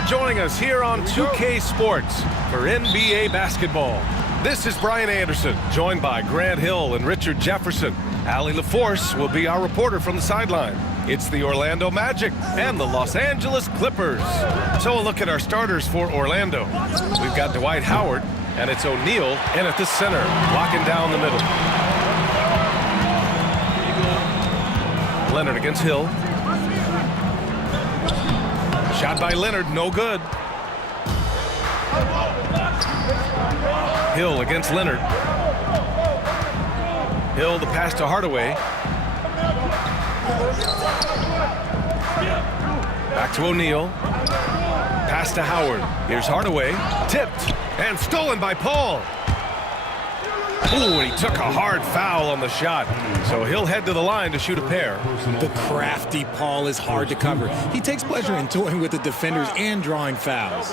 for joining us here on 2K Sports for NBA basketball. This is Brian Anderson, joined by Grant Hill and Richard Jefferson. Allie LaForce will be our reporter from the sideline. It's the Orlando Magic and the Los Angeles Clippers. So a look at our starters for Orlando. We've got Dwight Howard, and it's O'Neal in at the center, locking down the middle. Leonard against Hill. Shot by Leonard, no good. Hill against Leonard. Hill, the pass to Hardaway. Back to O'Neal. Pass to Howard. Here's Hardaway. Tipped and stolen by Paul. Ooh, and he took a hard foul on the shot. So he'll head to the line to shoot a pair. The crafty Paul is hard to cover. He takes pleasure in toying with the defenders and drawing fouls.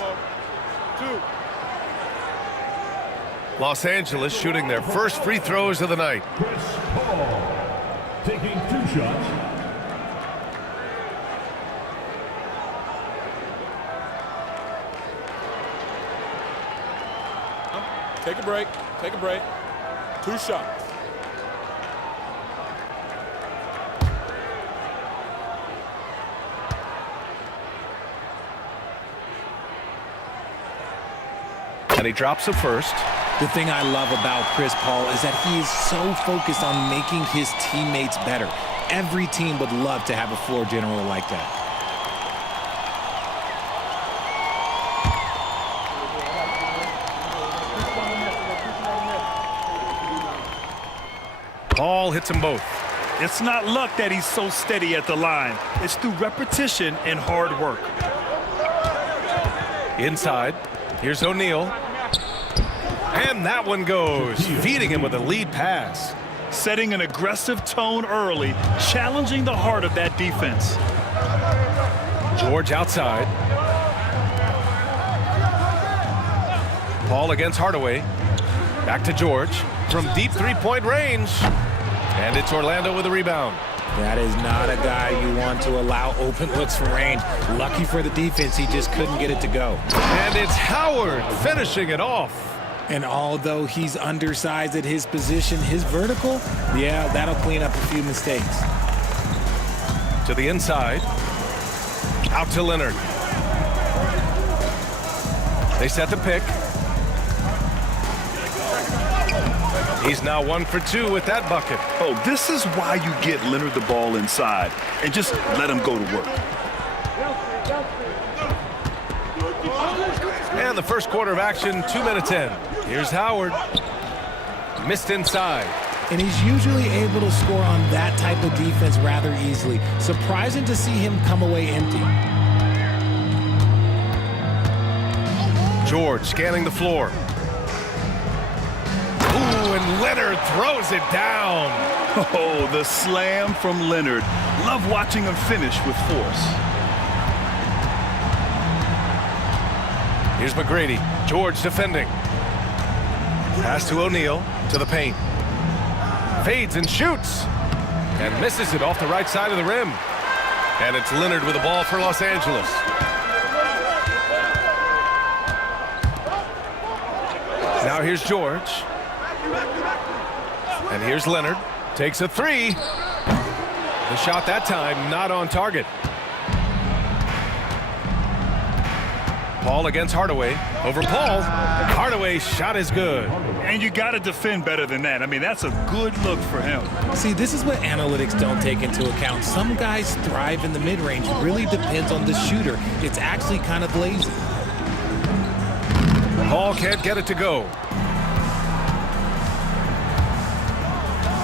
Los Angeles shooting their first free throws of the night. Chris Paul taking 2 shots. Take a break. Take a break. 2 shots. And he drops the first. The thing I love about Chris Paul is that he is so focused on making his teammates better. Every team would love to have a floor general like that. Paul hits them both. It's not luck that he's so steady at the line. It's through repetition and hard work. Inside. Here's O'Neal. And that one goes, feeding him with a lead pass. Setting an aggressive tone early, challenging the heart of that defense. George outside. Paul against Hardaway. Back to George from deep three-point range. And it's Orlando with a rebound. That is not a guy you want to allow open looks from range. Lucky for the defense, he just couldn't get it to go. And it's Howard finishing it off. And although he's undersized at his position, his vertical, yeah, that'll clean up a few mistakes. To the inside. Out to Leonard. They set the pick. He's now 1 for 2 with that bucket. Oh, this is why you get Leonard the ball inside and just let him go to work. And the first quarter of action, 2 minutes in. Here's Howard. Missed inside. And he's usually able to score on that type of defense rather easily. Surprising to see him come away empty. George scanning the floor. Ooh, and Leonard throws it down. Oh, the slam from Leonard. Love watching him finish with force. Here's McGrady. George defending. Pass to O'Neal, to the paint. Fades and shoots. And misses it off the right side of the rim. And it's Leonard with the ball for Los Angeles. Now here's George. And here's Leonard. Takes a 3. The shot that time not on target. Paul against Hardaway. Over Paul. Hardaway's shot is good. And you got to defend better than that. I mean, that's a good look for him. See, this is what analytics don't take into account. Some guys thrive in the mid-range. It really depends on the shooter. It's actually kind of lazy. Paul can't get it to go.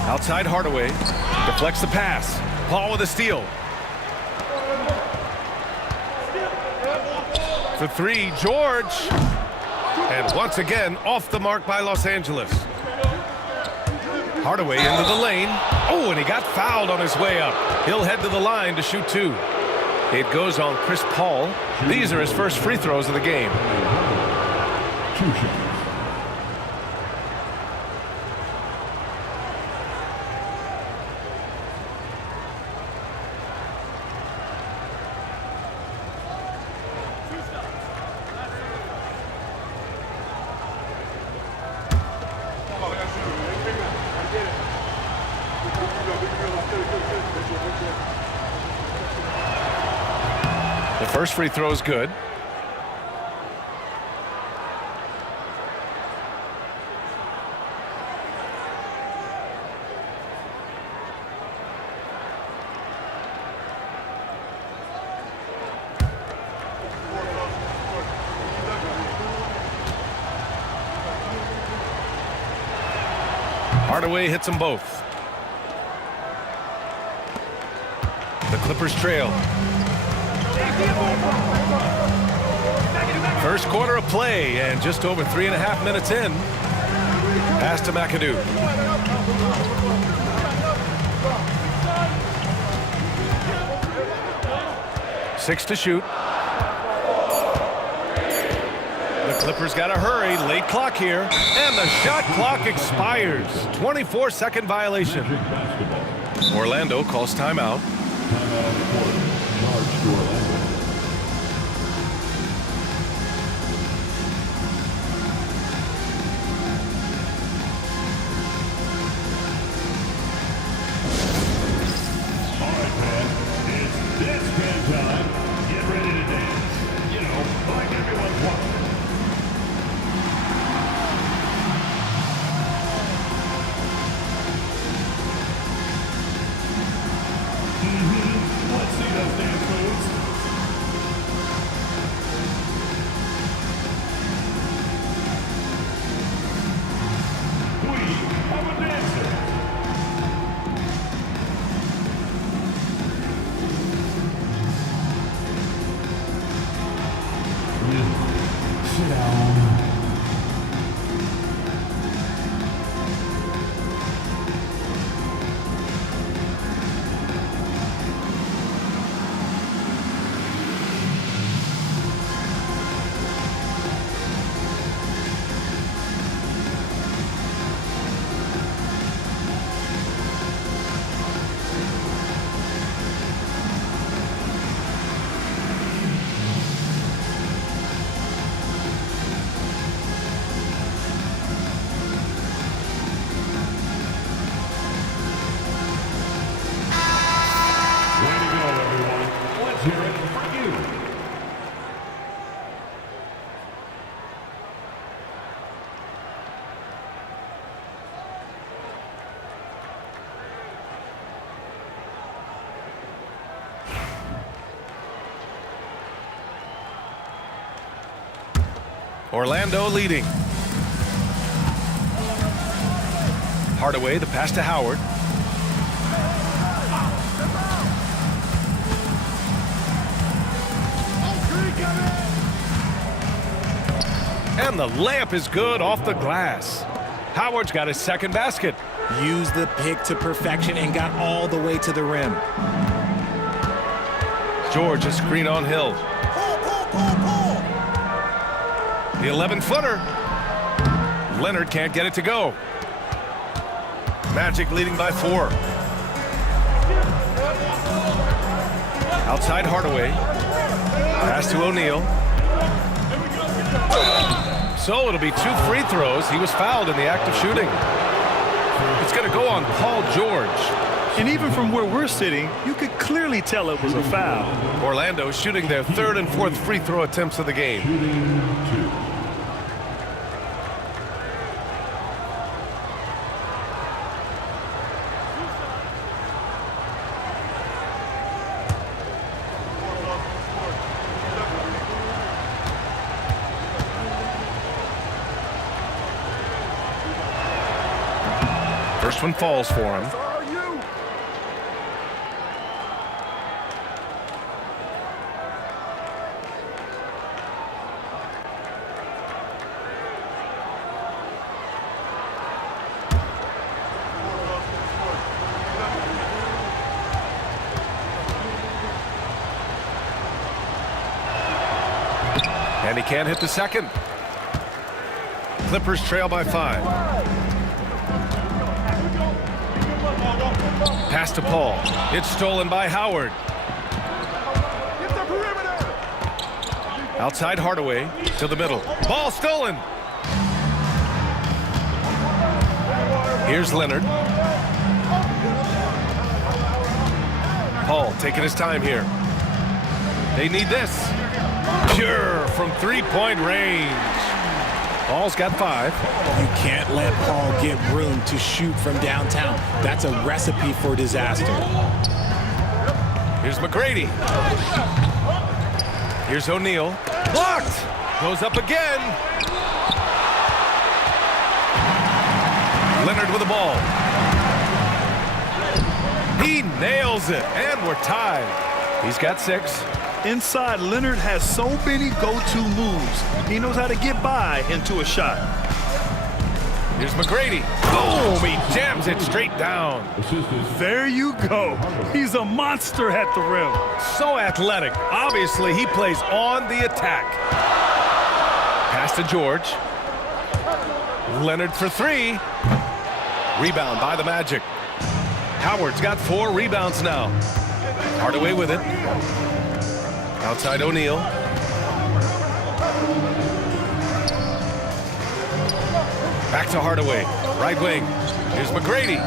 Outside Hardaway. Deflects the pass. Paul with a steal. For 3, George. And once again, off the mark by Los Angeles. Hardaway into the lane. Oh, and he got fouled on his way up. He'll head to the line to shoot 2. It goes on Chris Paul. These are his first free throws of the game. 2 shots. The first free throw is good. Hardaway hits them both. The Clippers trail. First quarter of play and just over 3.5 minutes in. Pass to McAdoo. Six to shoot. The Clippers got to hurry. Late clock here. And the shot clock expires. 24-second violation. Orlando calls timeout. Charge to Orlando. All right, man. It's dance band time. Get ready to dance. You know, like everyone's watching. Let's see those dance moves. We have a dancer. Sit down. Way to go, everyone. Let's hear it for you. Orlando leading. Hardaway, the pass to Howard. And the layup is good off the glass. Howard's got his second basket. Used the pick to perfection and got all the way to the rim. George, a screen on Hill. The 11-footer. Leonard can't get it to go. Magic leading by 4. Outside Hardaway. Pass to O'Neal. So it'll be 2 free throws. He was fouled in the act of shooting. It's going to go on Paul George. And even from where we're sitting, you could clearly tell it was a foul. Orlando shooting their 3rd and 4th free throw attempts of the game. Shooting 2. First one falls for him. And he can't hit the second. Clippers trail by 5. Pass to Paul. It's stolen by Howard. Outside Hardaway to the middle. Ball stolen. Here's Leonard. Paul taking his time here. They need this. Pure from three-point range. Paul's got 5. You can't let Paul get room to shoot from downtown. That's a recipe for disaster. Here's McGrady. Here's O'Neal. Blocked. Goes up again. Leonard with the ball. He nails it, and we're tied. He's got 6. Inside, Leonard has so many go-to moves. He knows how to get by into a shot. Here's McGrady. Boom! He jams it straight down. There you go. He's a monster at the rim. So athletic. Obviously, he plays on the attack. Pass to George. Leonard for 3. Rebound by the Magic. Howard's got 4 rebounds now. Hardaway with it. Outside O'Neal. Back to Hardaway. Right wing. Here's McGrady.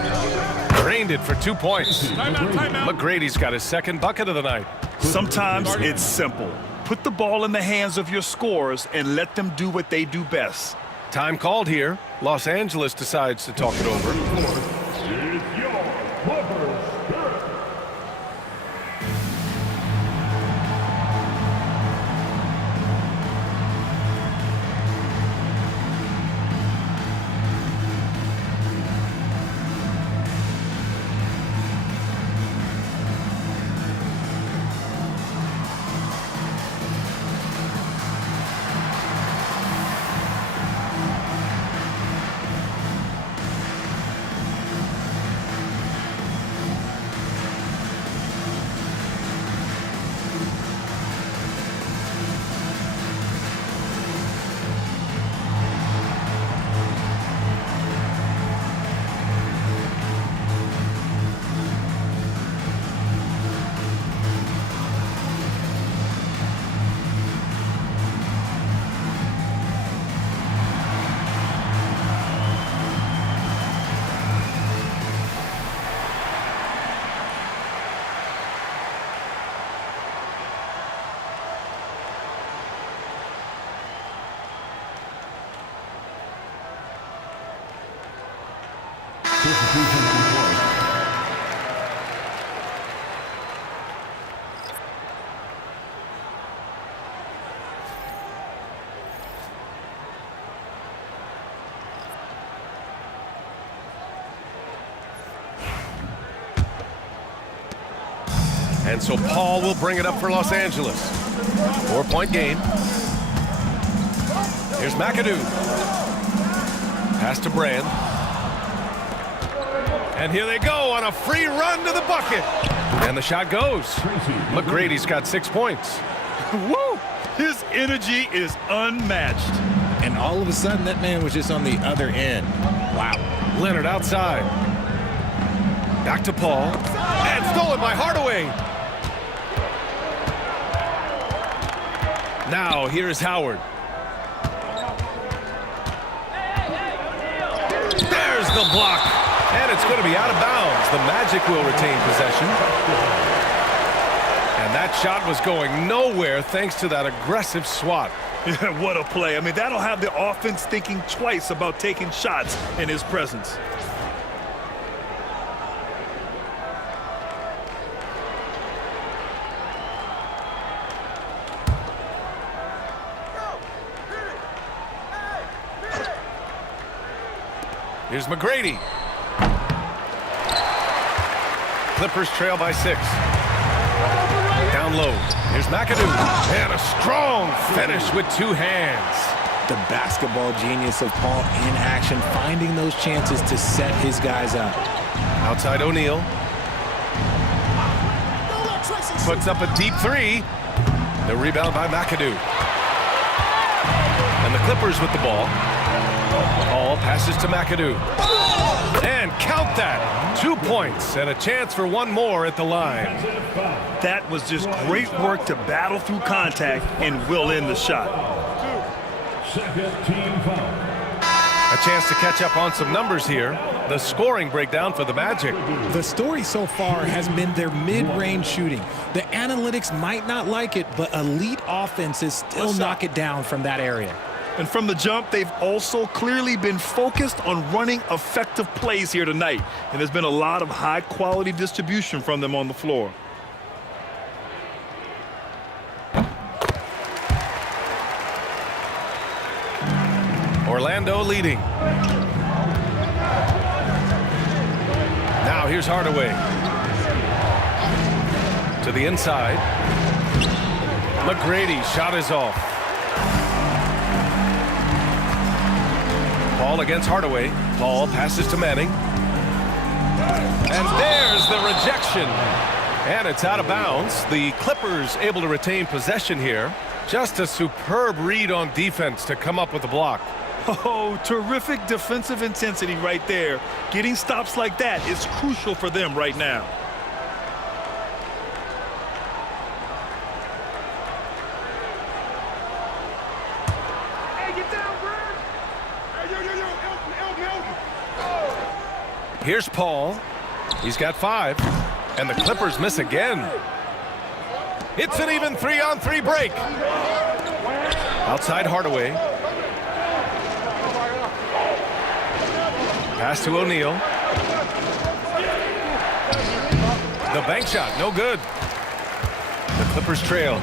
Drained it for 2 points. Timeout. McGrady's got his second bucket of the night. Sometimes it's simple. Put the ball in the hands of your scorers and let them do what they do best. Time called here. Los Angeles decides to talk it over. Is your Clippers Spirit. And so Paul will bring it up for Los Angeles. 4-point game. Here's McAdoo. Pass to Brand. And here they go on a free run to the bucket. And the shot goes. McGrady's got 6 points. Woo! His energy is unmatched. And all of a sudden, that man was just on the other end. Wow. Leonard outside. Back to Paul. And stolen by Hardaway. Now, here's Howard. There's the block. And it's going to be out of bounds. The Magic will retain possession. And that shot was going nowhere thanks to that aggressive swat. What a play. I mean, that'll have the offense thinking twice about taking shots in his presence. Here's McGrady. Clippers trail by 6. Down low. Here's McAdoo. And a strong finish with 2 hands. The basketball genius of Paul in action, finding those chances to set his guys up. Outside O'Neal. Puts up a deep 3. The rebound by McAdoo. And the Clippers with the ball. Paul passes to McAdoo. And count that. 2 points and a chance for one more at the line. That was just great work to battle through contact and will end the shot. Second team foul. A chance to catch up on some numbers here. the scoring breakdown for the Magic. The story so far has been their mid-range shooting. The analytics might not like it, but elite offenses still knock it down from that area. And from the jump, they've also clearly been focused on running effective plays here tonight. And there's been a lot of high-quality distribution from them on the floor. Orlando leading. Now here's Hardaway. To the inside. McGrady, shot is off. Paul against Hardaway. Paul passes to Manning. And there's the rejection. And it's out of bounds. The Clippers able to retain possession here. Just a superb read on defense to come up with the block. Oh, terrific defensive intensity right there. Getting stops like that is crucial for them right now. Hey, get down, Brad. Hey, help me. Here's Paul. He's got 5. And the Clippers miss again. It's an even 3-on-3 break. Outside Hardaway. Pass to O'Neal. The bank shot, no good. The Clippers trail.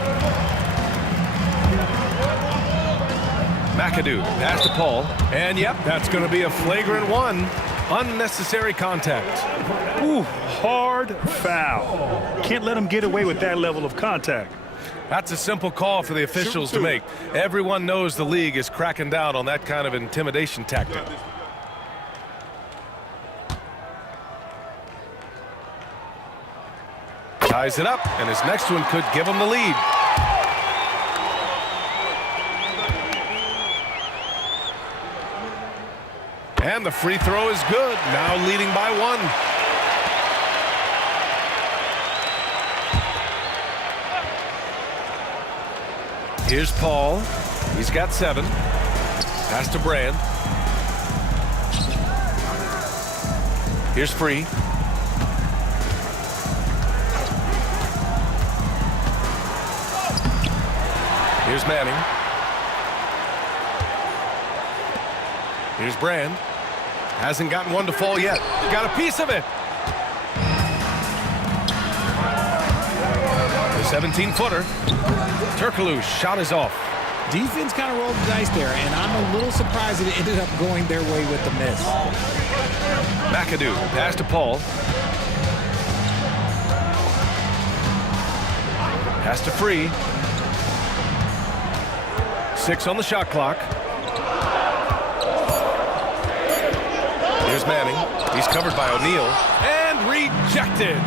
McAdoo, pass to Paul. And yep, that's going to be a flagrant 1. Unnecessary contact. Ooh, hard foul. Can't let them get away with that level of contact. That's a simple call for the officials to make. Everyone knows the league is cracking down on that kind of intimidation tactic. Ties it up, and his next one could give him the lead. And the free throw is good, now leading by 1. Here's Paul. He's got 7. Pass to Brand. Here's Free. Here's Manning. Here's Brand. Hasn't gotten one to fall yet. Got a piece of it. The 17-footer. Turkoglu shot is off. Defense kind of rolled the dice there, and I'm a little surprised that it ended up going their way with the miss. McAdoo, pass to Paul. Pass to Free. 6 on the shot clock. Here's Manning. He's covered by O'Neal. And rejected.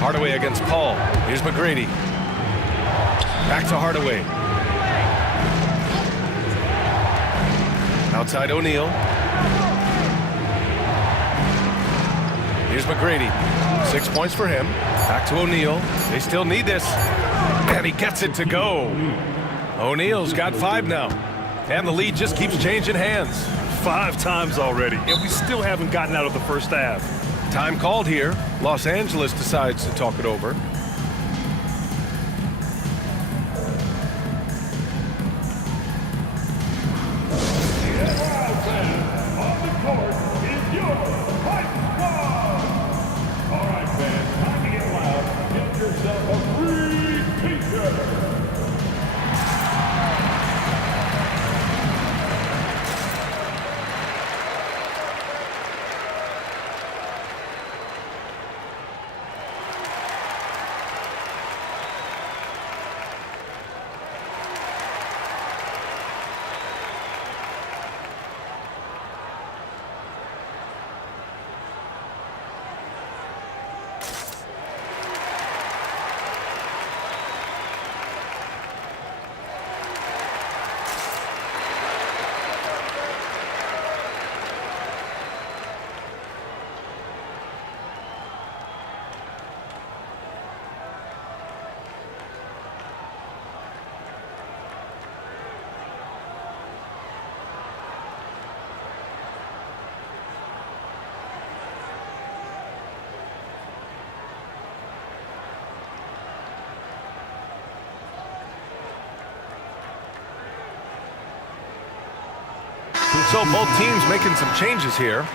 Hardaway against Paul. Here's McGrady. Back to Hardaway. Outside O'Neal. Here's McGrady. 6 points for him. Back to O'Neal. They still need this. And he gets it to go. O'Neal's got 5 now. And the lead just keeps changing hands. 5 times already, and we still haven't gotten out of the first half. Time called here. Los Angeles decides to talk it over. So both teams making some changes here.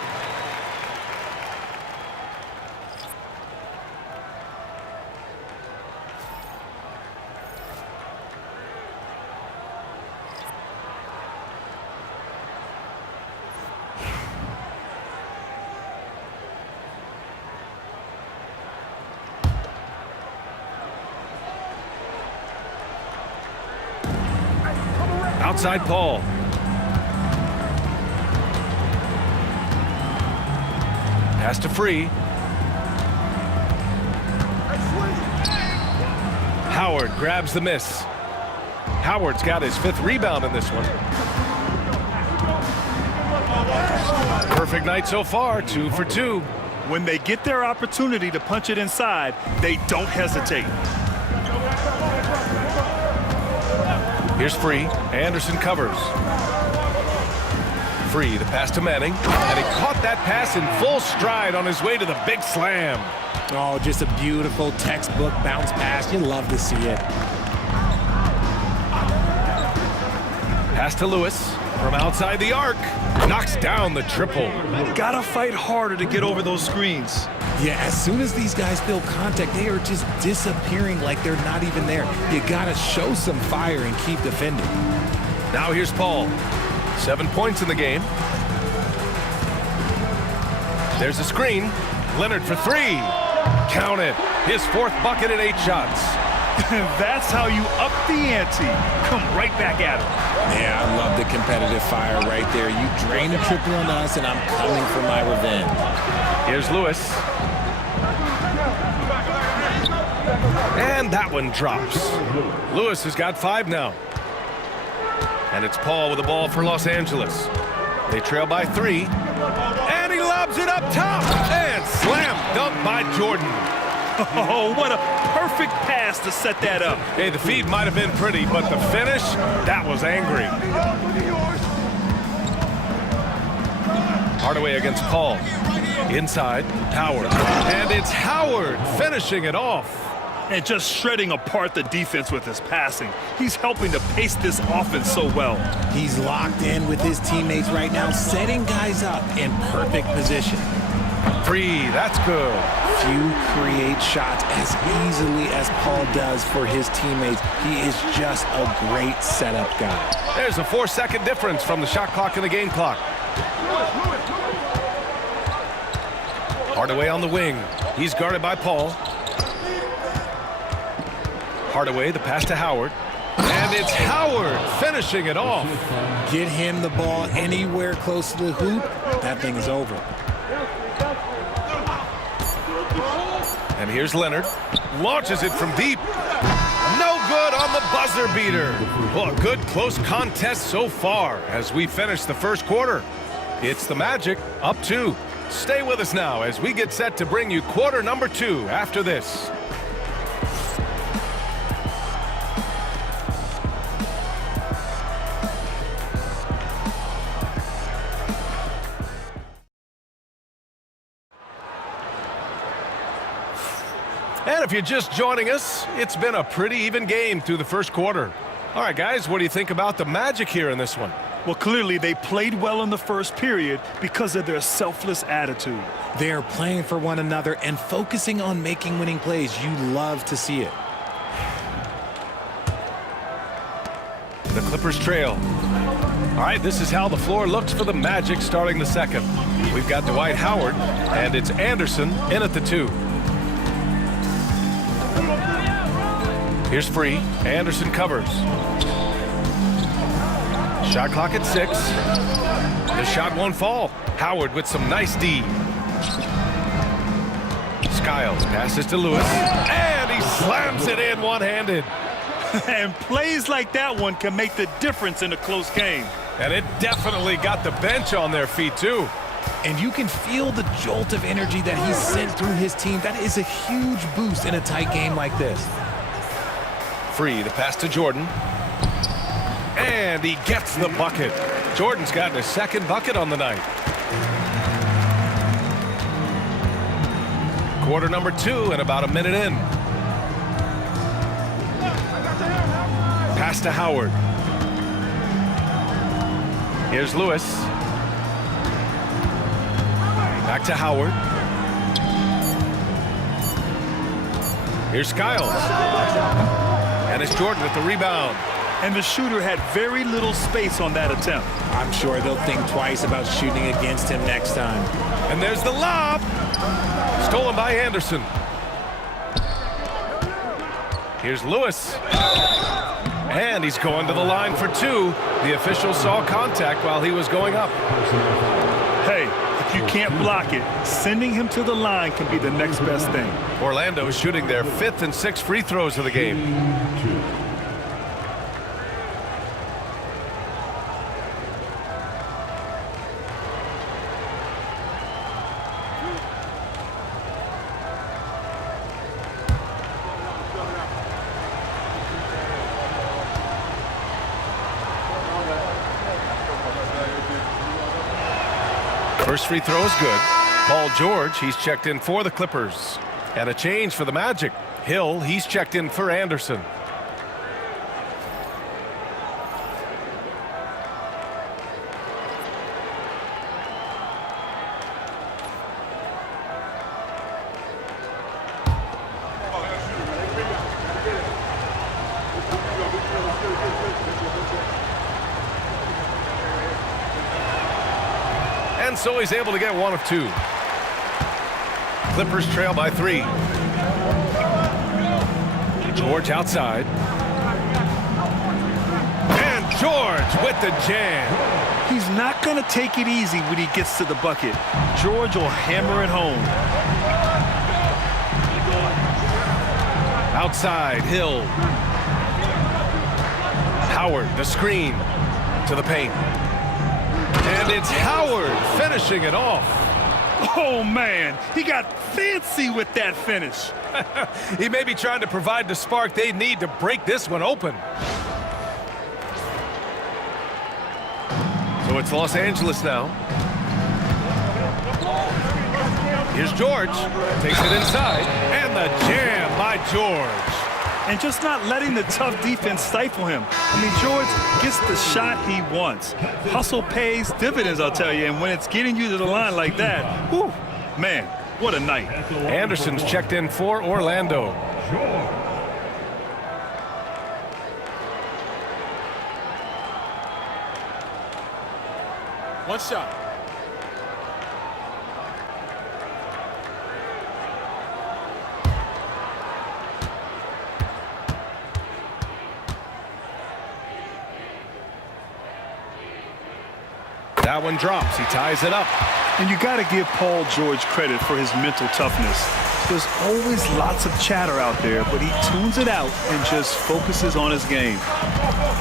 Outside Paul. Pass to Free. Howard grabs the miss. Howard's got his 5th rebound in this one. Perfect night so far, 2 for 2. When they get their opportunity to punch it inside, they don't hesitate. Here's Free. Anderson covers. Free, the pass to Manning. And he caught that pass in full stride on his way to the big slam. Oh, just a beautiful textbook bounce pass. You love to see it. Pass to Lewis from outside the arc. Knocks down the triple. Gotta fight harder to get over those screens. Yeah, as soon as these guys feel contact, they are just disappearing like they're not even there. You gotta show some fire and keep defending. Now here's Paul. 7 points in the game. There's a screen. Leonard for 3. Count it. His 4th bucket in 8 shots. That's how you up the ante. Come right back at him. Yeah, I love the competitive fire right there. You drain a triple on us, and I'm coming for my revenge. Here's Lewis. And that one drops. Lewis has got 5 now. And it's Paul with the ball for Los Angeles. They trail by 3. And he lobs it up top. And slam dunk by Jordan. Oh, what a perfect pass to set that up. Hey, the feed might have been pretty, but the finish, that was angry. Hardaway against Paul. Inside, Howard. And it's Howard finishing it off. And just shredding apart the defense with his passing. He's helping to pace this offense so well. He's locked in with his teammates right now, setting guys up in perfect position. Free, that's good. Few create shots as easily as Paul does for his teammates. He is just a great setup guy. There's a 4-second difference from the shot clock and the game clock. Hardaway on the wing. He's guarded by Paul. Hardaway, the pass to Howard. And it's Howard finishing it off. Get him the ball anywhere close to the hoop, that thing is over. And here's Leonard. Launches it from deep. No good on the buzzer beater. Well, a good close contest so far as we finish the first quarter. It's the Magic up 2. Stay with us now as we get set to bring you quarter number 2 after this. And if you're just joining us, it's been a pretty even game through the first quarter. All right, guys, what do you think about the Magic here in this one? Well, clearly they played well in the first period because of their selfless attitude. They are playing for one another and focusing on making winning plays. You love to see it. The Clippers trail. All right, this is how the floor looks for the Magic starting the second. We've got Dwight Howard, and it's Anderson in at the 2. Here's Free. Anderson covers. Shot clock at 6. The shot won't fall. Howard with some nice D. Skiles passes to Lewis. And he slams it in one-handed. And plays like that one can make the difference in a close game. And it definitely got the bench on their feet, too. And you can feel the jolt of energy that he sent through his team. That is a huge boost in a tight game like this. Free, the pass to Jordan. And he gets the bucket. Jordan's gotten his 2nd bucket on the night. Quarter number 2 and about a minute in. Pass to Howard. Here's Lewis. back to Howard. Here's Skiles. And it's Jordan with the rebound. And the shooter had very little space on that attempt. I'm sure they'll think twice about shooting against him next time. And there's the lob. Stolen by Anderson. Here's Lewis. And he's going to the line for two. The official saw contact while he was going up. Hey, if you can't block it, sending him to the line can be the next best thing. Orlando is shooting their 5th and 6th free throws of the game. First free throw is good. Paul George, he's checked in for the Clippers. And a change for the Magic. Hill, he's checked in for Anderson. And so he's able to get one of two. Clippers trail by 3. George outside. And George with the jam. He's not going to take it easy when he gets to the bucket. George will hammer it home. Outside, Hill. Howard, the screen to the paint. And it's Howard finishing it off. Oh, man, he got fancy with that finish. He may be trying to provide the spark they need to break this one open. So it's Los Angeles now. Here's George. Takes it inside. And the jam by George. And just not letting the tough defense stifle him. I mean, George gets the shot he wants. Hustle pays dividends, I'll tell you. And when it's getting you to the line like that, whew, man, what a night. Anderson's checked in for Orlando. One shot. That one drops. He ties it up. And you got to give Paul George credit for his mental toughness. There's always lots of chatter out there, but he tunes it out and just focuses on his game.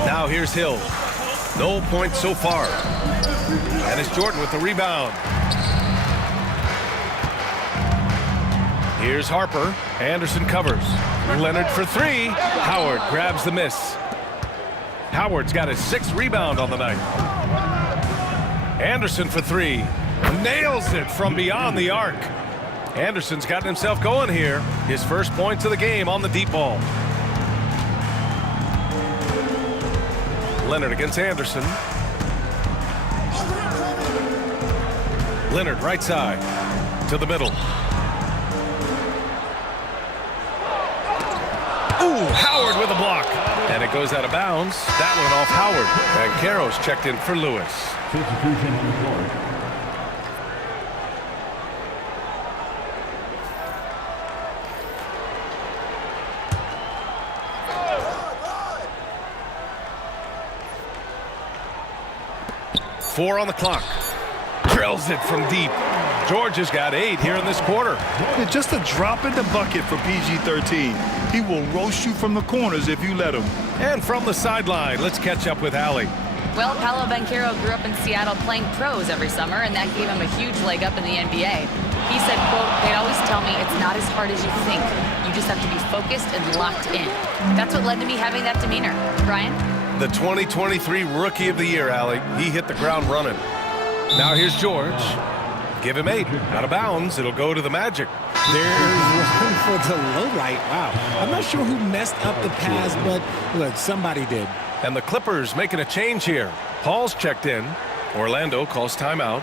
Now here's Hill. No points so far. And it's Jordan with the rebound. Here's Harper. Anderson covers. Leonard for 3. Howard grabs the miss. Howard's got his 6th rebound on the night. Anderson for 3. Nails it from beyond the arc. Anderson's gotten himself going here. His first points of the game on the deep ball. Leonard against Anderson. Leonard right side to the middle. Ooh, Howard with a block. And it goes out of bounds. That one off Howard. And Caro's checked in for Lewis. Substitution on the court. Four on the clock. Drills it from deep. George has got 8 here in this quarter. Yeah, just a drop in the bucket for PG-13. He will roast you from the corners if you let him. And from the sideline, let's catch up with Allie. Well, Paolo Banchero grew up in Seattle playing pros every summer, and that gave him a huge leg up in the NBA. He said, quote, "They'd always tell me it's not as hard as you think. You just have to be focused and locked in." That's what led to me having that demeanor. Brian? The 2023 Rookie of the Year, Allie. He hit the ground running. Now here's George. Give him 8. Out of bounds. It'll go to the Magic. There's one for the low right. Wow. I'm not sure who messed up the pass, but look, somebody did. And the Clippers making a change here. Paul's checked in. Orlando calls timeout.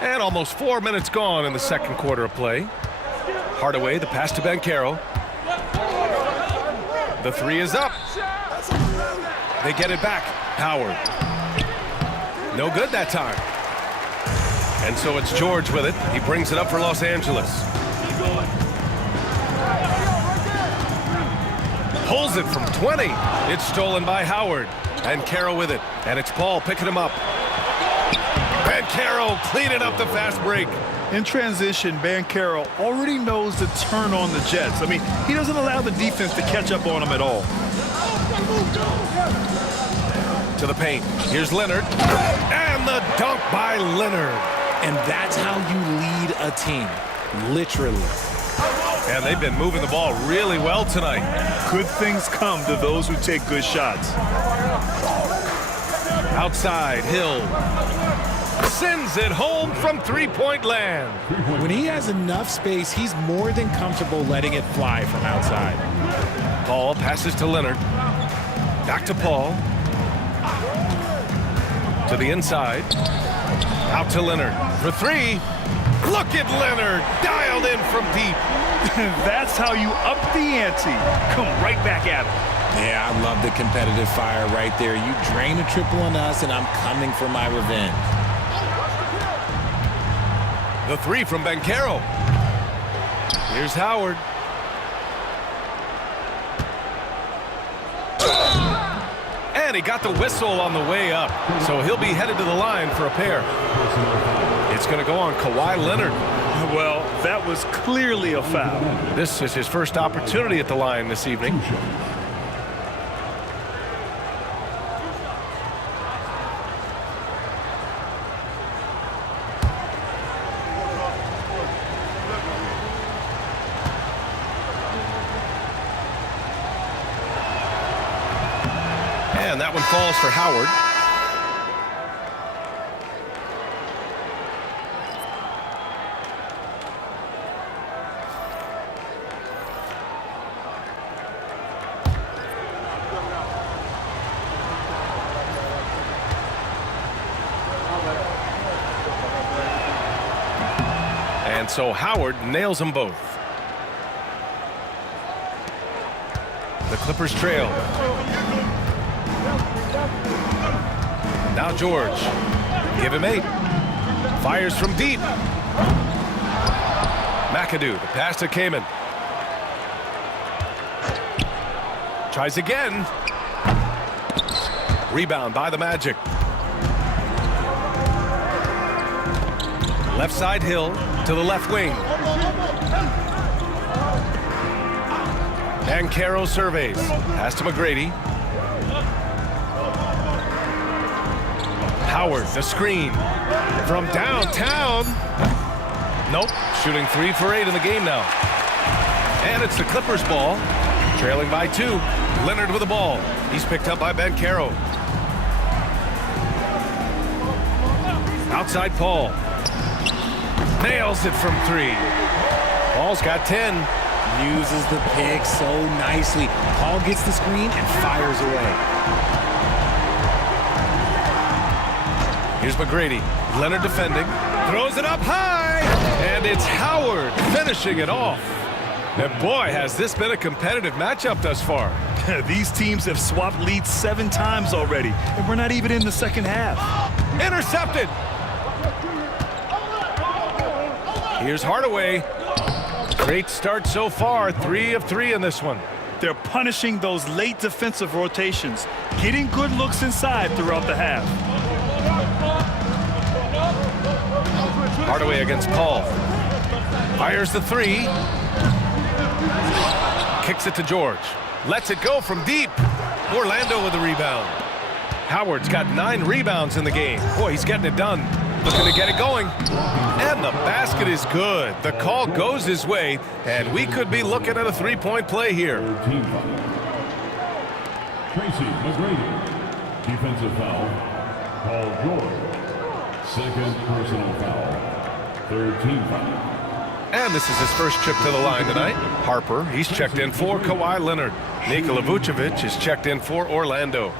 And almost 4 minutes gone in the second quarter of play. Hardaway, the pass to Banchero. The three is up. They get it back. Howard. No good that time. And so it's George with it. He brings it up for Los Angeles. Pulls it from 20. It's stolen by Howard. Banchero with it. And it's Paul picking him up. Banchero cleaning up the fast break. In transition, Banchero already knows to turn on the Jets. I mean, he doesn't allow the defense to catch up on him at all. To the paint. Here's Leonard. And the dunk by Leonard. And that's how you lead a team, literally. And they've been moving the ball really well tonight. Good things come to those who take good shots. Outside, Hill sends it home from three-point land. When he has enough space, he's more than comfortable letting it fly from outside. Paul passes to Leonard. Back to Paul. To the inside. Out to Leonard for three. Look at Leonard, dialed in from deep. That's how you up the ante. Come right back at him. Yeah, I love the competitive fire right there. You drain a triple on us, and I'm coming for my revenge. The three from Banchero. Here's Howard. And he got the whistle on the way up. So he'll be headed to the line for a pair. It's going to go on Kawhi Leonard. Well, that was clearly a foul. This is his first opportunity at the line this evening. And that one falls for Howard. And so Howard nails them both. The Clippers trail. Now George. Give him 8. Fires from deep. McAdoo, the pass to Kaman. Tries again. Rebound by the Magic. Left side Hill to the left wing. Banchero surveys. Pass to McGrady. Howard, the screen. From downtown. Nope. Shooting 3 for 8 in the game now. And it's the Clippers ball. Trailing by 2. Leonard with the ball. He's picked up by Banchero. Outside Paul. Nails it from 3. Paul's got 10. Uses the pick so nicely. Paul gets the screen and fires away. Here's McGrady. Leonard defending. Throws it up high. And it's Howard finishing it off. And boy, has this been a competitive matchup thus far. These teams have swapped leads 7 times already, and we're not even in the second half. Intercepted. Here's Hardaway. Great start so far. 3 of 3 in this one. They're punishing those late defensive rotations, getting good looks inside throughout the half. Hardaway against Paul. Fires the 3. Kicks it to George. Lets it go from deep. Orlando with the rebound. Howard's got 9 rebounds in the game. Boy, he's getting it done. Looking to get it going. And the basket is good. The call goes his way, and we could be looking at a 3-point play here. Team foul. Tracy McGrady. Defensive foul. Paul George. Second personal foul. Third team foul. And this is his first trip to the line tonight. Harper, he's checked in for Kawhi Leonard. Nikola Vucevic is checked in for Orlando.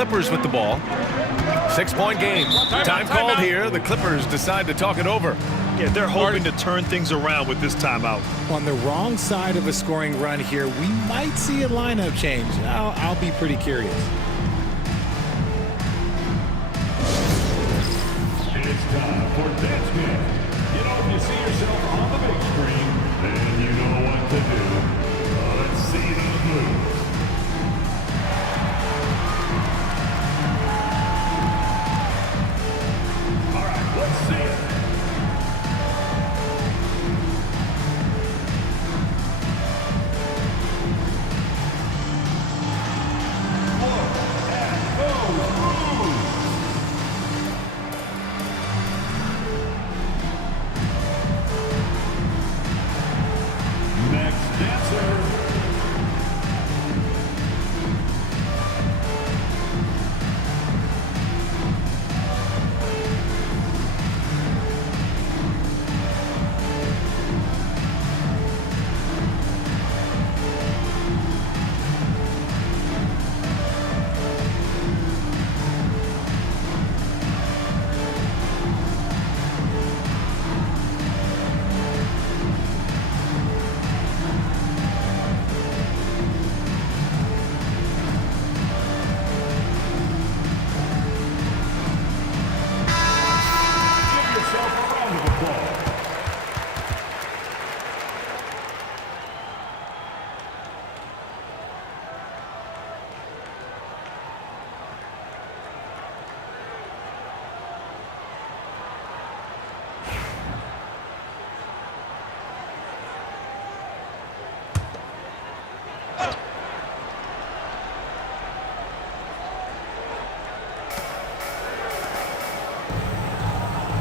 Clippers with the ball. 6-point game. Time called here. The Clippers decide to talk it over. Yeah, they're hoping to turn things around with this timeout. On the wrong side of a scoring run here, we might see a lineup change. I'll be pretty curious. It's time for Dance Game. You know, if you see yourself on the big screen, then you know what to do. Let's see those moves. All right, let's see it. Next dancer. Give yourself a round of applause.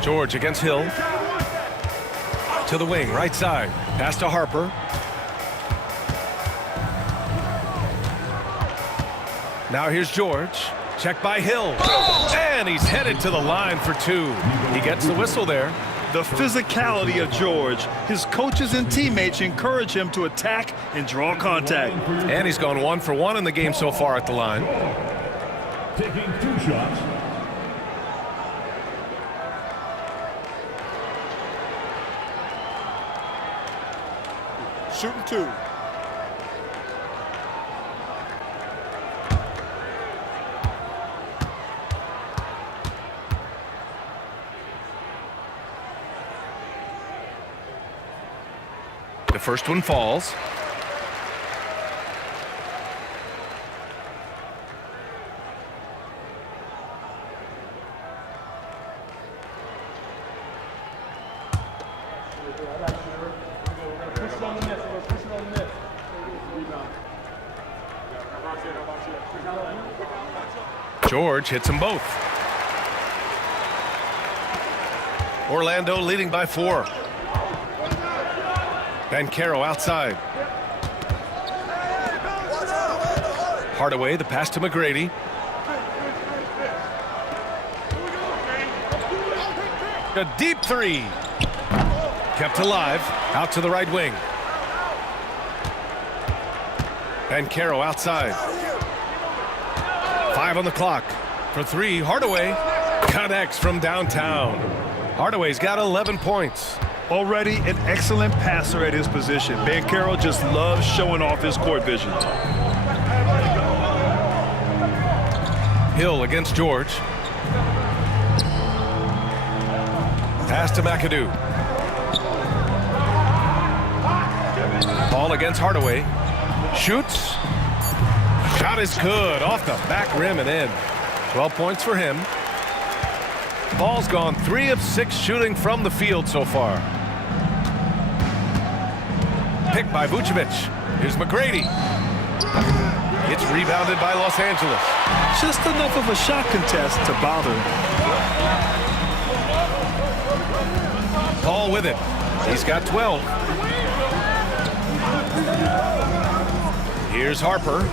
George against Hill. To the wing, right side. Pass to Harper. Now here's George. Check by Hill. And he's headed to the line for two. He gets the whistle there. The physicality of George. His coaches and teammates encourage him to attack and draw contact. And he's gone 1 for 1 in the game so far at the line. Taking 2 shots. Shooting 2. The first one falls. George hits them both. Orlando leading by 4. Banchero outside. Hardaway, the pass to McGrady. A deep three. Kept alive. Out to the right wing. Banchero outside. 5 on the clock. For 3, Hardaway connects from downtown. Hardaway's got 11 points. Already an excellent passer at his position. Banchero just loves showing off his court vision. Hill against George. Pass to McAdoo. Ball against Hardaway. Shoots. Shot is good. Off the back rim and in. 12 points for him. Ball's gone 3 of 6 shooting from the field so far. Picked by Vucevic. Here's McGrady. It's rebounded by Los Angeles. Just enough of a shot contest to bother. Paul with it. He's got 12. Here's Harper.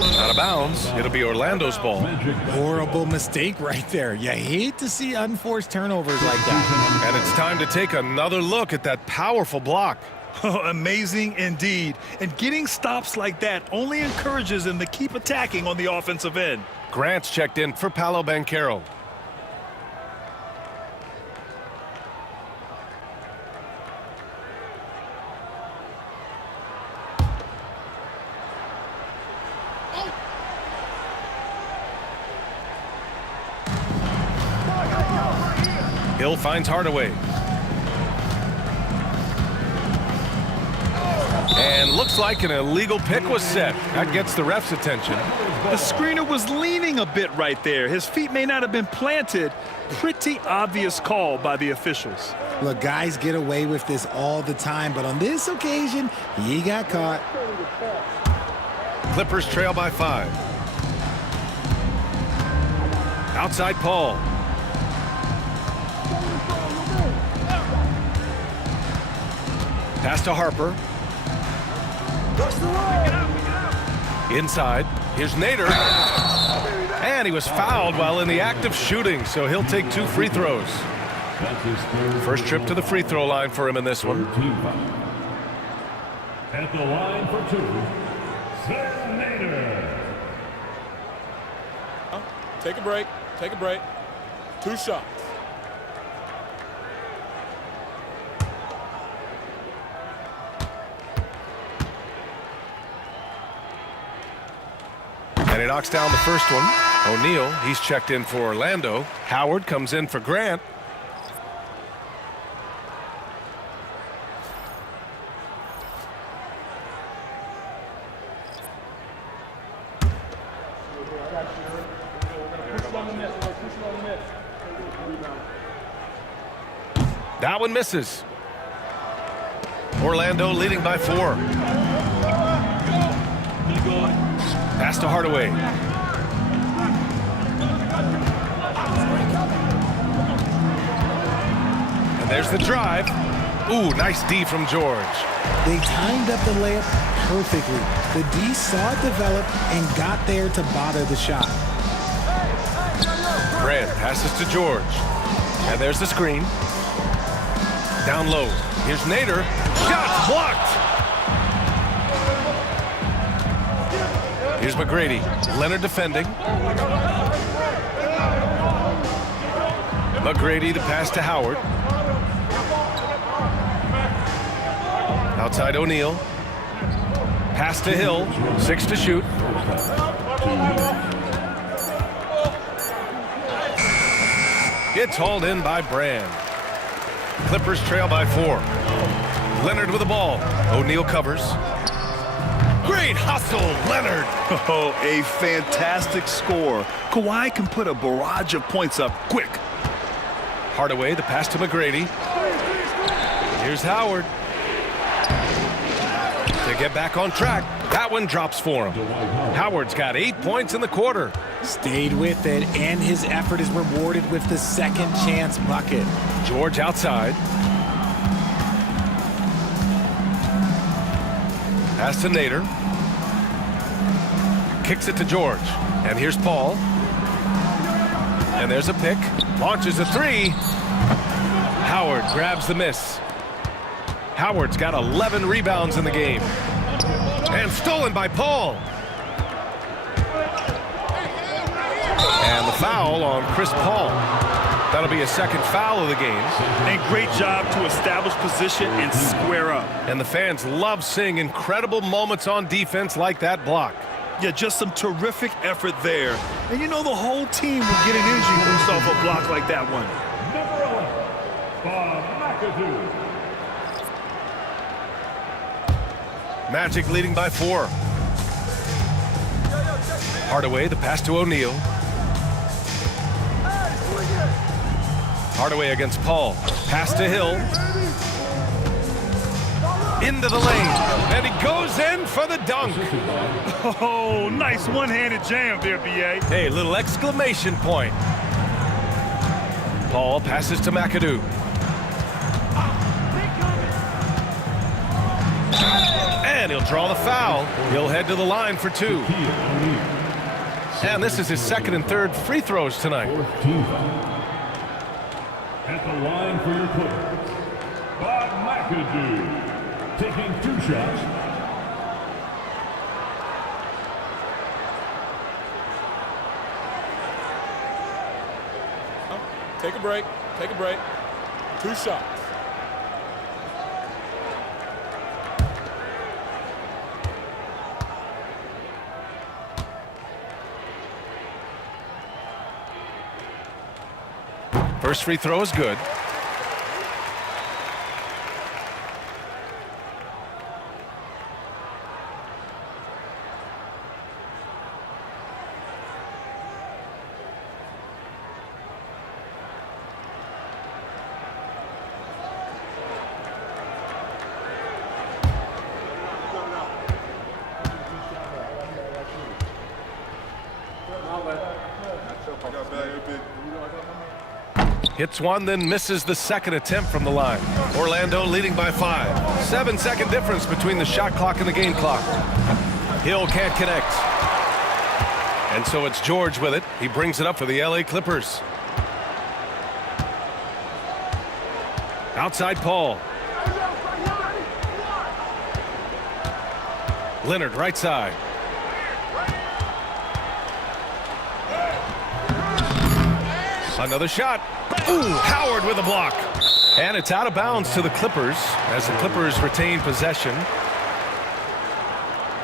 Out of bounds. It'll be Orlando's ball. Horrible mistake right there. You hate to see unforced turnovers like that. And it's time to take another look at that powerful block. Amazing indeed. And getting stops like that only encourages him to keep attacking on the offensive end. Grant's checked in for Paolo Banchero. Hill finds Hardaway. And looks like an illegal pick was set. That gets the ref's attention. The screener was leaning a bit right there. His feet may not have been planted. Pretty obvious call by the officials. Look, guys get away with this all the time, but on this occasion, he got caught. Clippers trail by 5. Outside Paul. Pass to Harper. Inside. Here's Nader. And he was fouled while in the act of shooting, so he'll take 2 free throws. That's his third. First trip to the free throw line for him in this one. At the line for 2, Sven Nader. Take a break. Take a break. 2 shots. And he knocks down the first one. O'Neal, he's checked in for Orlando. Howard comes in for Grant. That one misses. Orlando leading by 4. Pass to Hardaway. And there's the drive. Ooh, nice D from George. They timed up the layup perfectly. The D saw it develop and got there to bother the shot. Grant passes to George. And there's the screen. Down low. Here's Nader. Shot blocked. Here's McGrady. Leonard defending. McGrady the pass to Howard. Outside O'Neal. Pass to Hill. 6 to shoot. It's hauled in by Brand. Clippers trail by 4. Leonard with the ball. O'Neal covers. Great hustle, Leonard. Oh, a fantastic score. Kawhi can put a barrage of points up quick. Hardaway, the pass to McGrady. Here's Howard. To get back on track. That one drops for him. Howard's got 8 points in the quarter. Stayed with it, and his effort is rewarded with the second chance bucket. George outside. Pass to Nader. Kicks it to George. And here's Paul. And there's a pick. Launches a 3. Howard grabs the miss. Howard's got 11 rebounds in the game. And stolen by Paul. And the foul on Chris Paul. That'll be a second foul of the game. And great job to establish position and square up. And the fans love seeing incredible moments on defense like that block. Yeah, just some terrific effort there. And you know the whole team will get an injury boost off a block like that one. Number 11, Bob McAdoo. Magic leading by 4. Hardaway, the pass to O'Neal. Hardaway against Paul. Pass to Hill. Into the lane. And he goes in for the dunk. Oh, nice one-handed jam there, B.A. Hey, little exclamation point. Paul passes to McAdoo. And he'll draw the foul. He'll head to the line for 2. And this is his second and third free throws tonight. At the line for your Clippers, Bob McAdoo, taking 2 shots. Take a break. Take a break. 2 shots. First free throw is good. Hits one, then misses the second attempt from the line. Orlando leading by 5. 7-second difference between the shot clock and the game clock. Hill can't connect. And so it's George with it. He brings it up for the LA Clippers. Outside Paul. Leonard right side. Another shot. Ooh, Howard with a block. And it's out of bounds to the Clippers as the Clippers retain possession.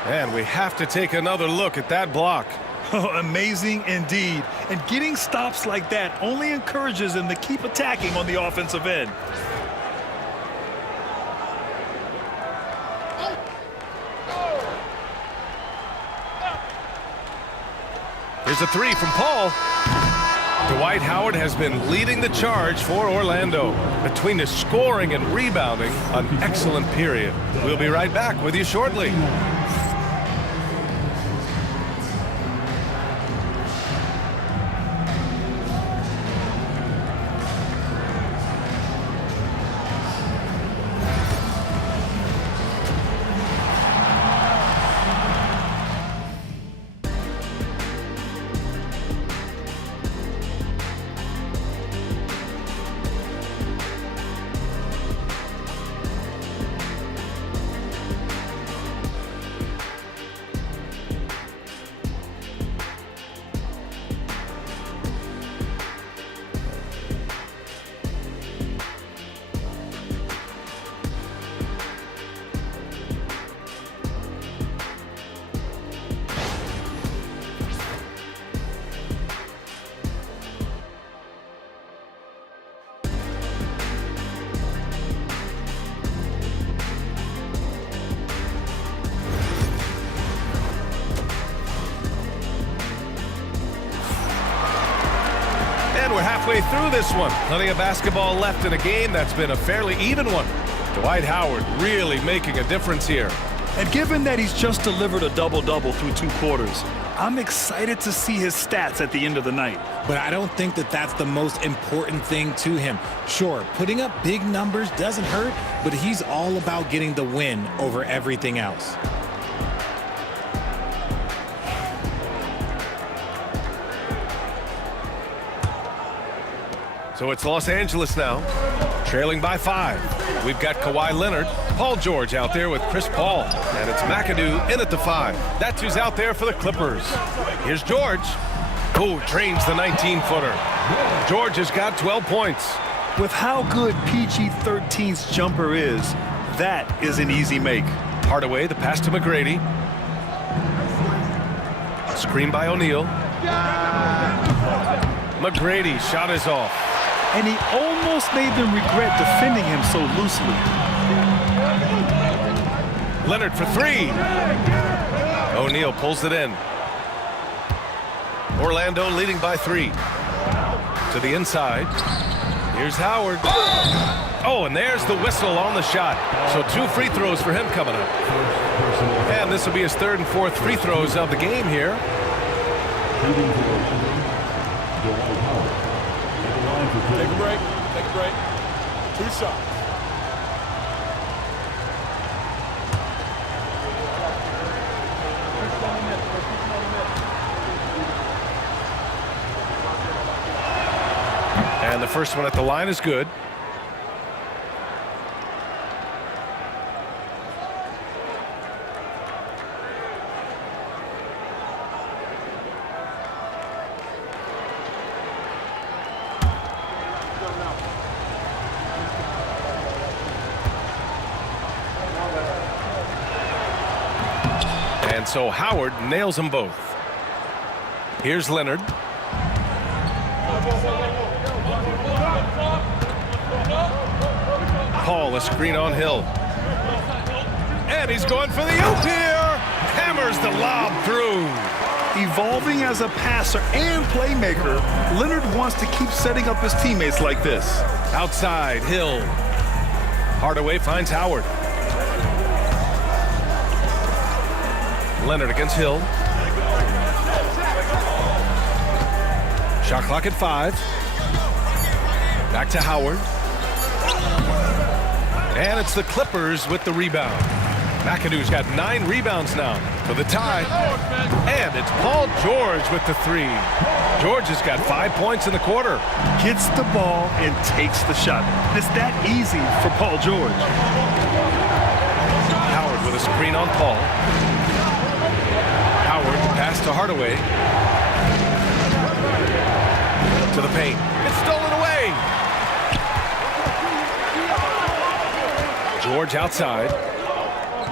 And we have to take another look at that block. Oh, amazing indeed. And getting stops like that only encourages them to keep attacking on the offensive end. Here's a three from Paul. Dwight Howard has been leading the charge for Orlando. Between the scoring and rebounding, an excellent period. We'll be right back with you shortly. We're halfway through this one. Plenty of basketball left in a game that's been a fairly even one. Dwight Howard really making a difference here. And given that he's just delivered a double-double through 2 quarters, I'm excited to see his stats at the end of the night. But I don't think that that's the most important thing to him. Sure, putting up big numbers doesn't hurt, but he's all about getting the win over everything else. So it's Los Angeles now, trailing by 5. We've got Kawhi Leonard, Paul George out there with Chris Paul, and it's McAdoo in at the 5. That's who's out there for the Clippers. Here's George. Oh, drains the 19-footer. George has got 12 points. With how good PG-13's jumper is, that is an easy make. Hardaway, the pass to McGrady. Screen by O'Neal. McGrady, shot is off. And he almost made them regret defending him so loosely. Leonard for 3. O'Neal pulls it in. Orlando leading by 3. To the inside. Here's Howard. Oh, and there's the whistle on the shot. So 2 free throws for him coming up. And this will be his 3rd and 4th free throws of the game here. Take a break. Take a break. 2 shots. And the first one at the line is good. And so Howard nails them both. Here's Leonard. Paul, a screen on Hill. And he's going for the oop here. Hammers the lob through. Evolving as a passer and playmaker, Leonard wants to keep setting up his teammates like this. Outside, Hill. Hardaway finds Howard. Leonard against Hill. Shot clock at 5. Back to Howard. And it's the Clippers with the rebound. McAdoo's got 9 rebounds now for the tie. And it's Paul George with the 3. George has got 5 points in the quarter. Gets the ball and takes the shot. It's that easy for Paul George. Howard with a screen on Paul. Howard pass to Hardaway. To the paint. It's stolen away. George outside.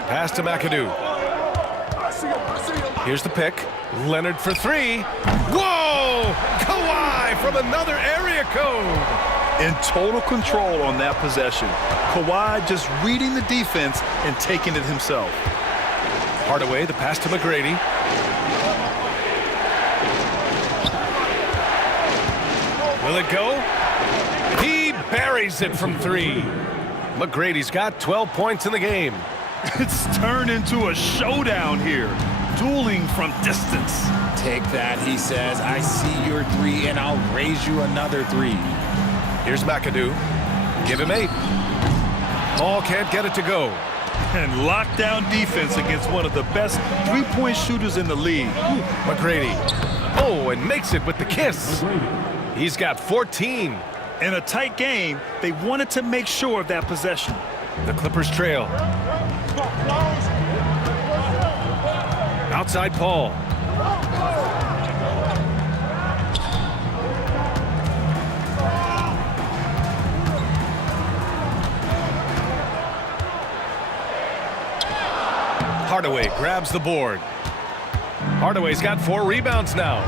Pass to McAdoo. Here's the pick. Leonard for 3. Whoa! Kawhi from another area code. In total control on that possession. Kawhi just reading the defense and taking it himself. Hardaway, the pass to McGrady. Will it go? He buries it from 3. McGrady's got 12 points in the game. It's turned into a showdown here. Dueling from distance. Take that, he says. I see your 3, and I'll raise you another 3. Here's McAdoo. Give him 8. Paul can't get it to go. And lockdown defense against one of the best three-point shooters in the league. McGrady. Oh, and makes it with the kiss. He's got 14. In a tight game, they wanted to make sure of that possession. The Clippers trail. Outside Paul. Hardaway grabs the board. Hardaway's got 4 rebounds now.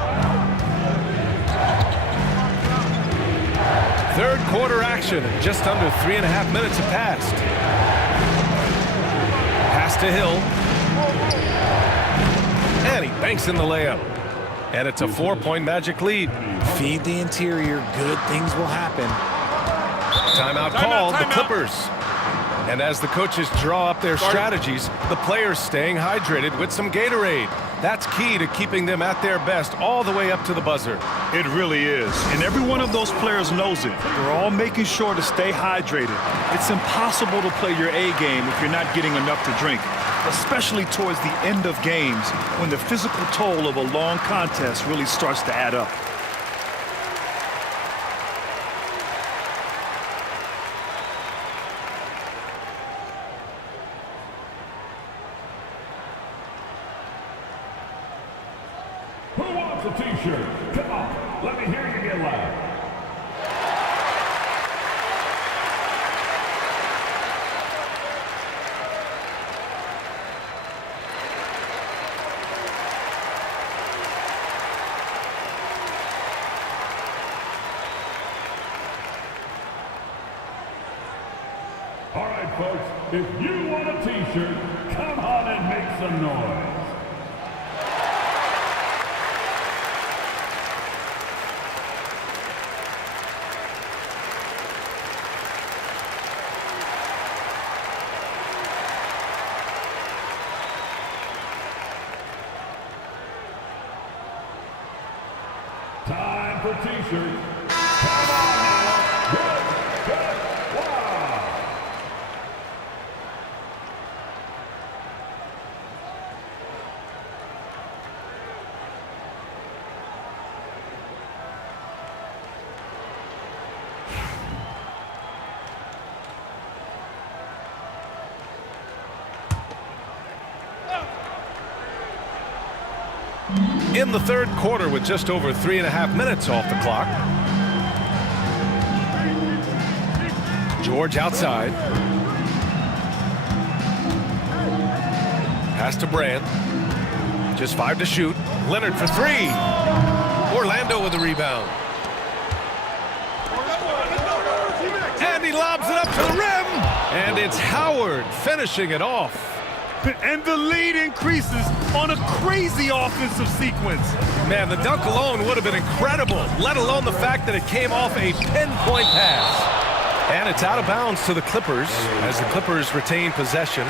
Third quarter action. Just under 3.5 minutes have passed. Pass to Hill. And he banks in the layup. And it's a 4-point Magic lead. Feed the interior. Good things will happen. Timeout called, the Clippers. And as the coaches draw up their strategies, the players staying hydrated with some Gatorade. That's key to keeping them at their best all the way up to the buzzer. It really is. And every one of those players knows it. They're all making sure to stay hydrated. It's impossible to play your A game if you're not getting enough to drink, especially towards the end of games when the physical toll of a long contest really starts to add up. Who wants a t-shirt? Come on, let me hear you get loud. All right, folks, if you want a t-shirt, come on and make some noise. Time for t-shirts. Come on now. Good, wow. In the third quarter with just over 3.5 minutes off the clock. George outside. Pass to Brand. Just 5 to shoot. Leonard for 3. Orlando with the rebound. And he lobs it up to the rim. And it's Howard finishing it off. And the lead increases on a crazy offensive sequence. Man, the dunk alone would have been incredible, let alone the fact that it came off a pinpoint pass. And it's out of bounds to the Clippers as the Clippers retain possession.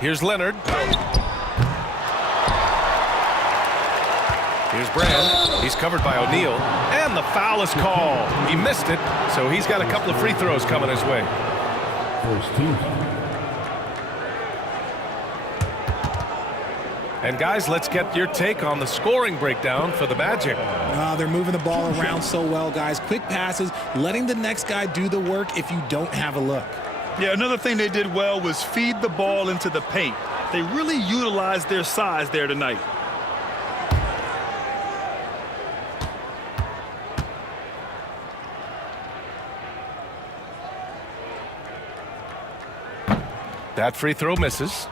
Here's Leonard. Here's Brand. He's covered by O'Neal. And the foul is called. He missed it, so he's got a couple of free throws coming his way. First team. And guys, let's get your take on the scoring breakdown for the Magic. They're moving the ball around so well, guys. Quick passes, letting the next guy do the work if you don't have a look. Yeah, another thing they did well was feed the ball into the paint. They really utilized their size there tonight. That free throw misses.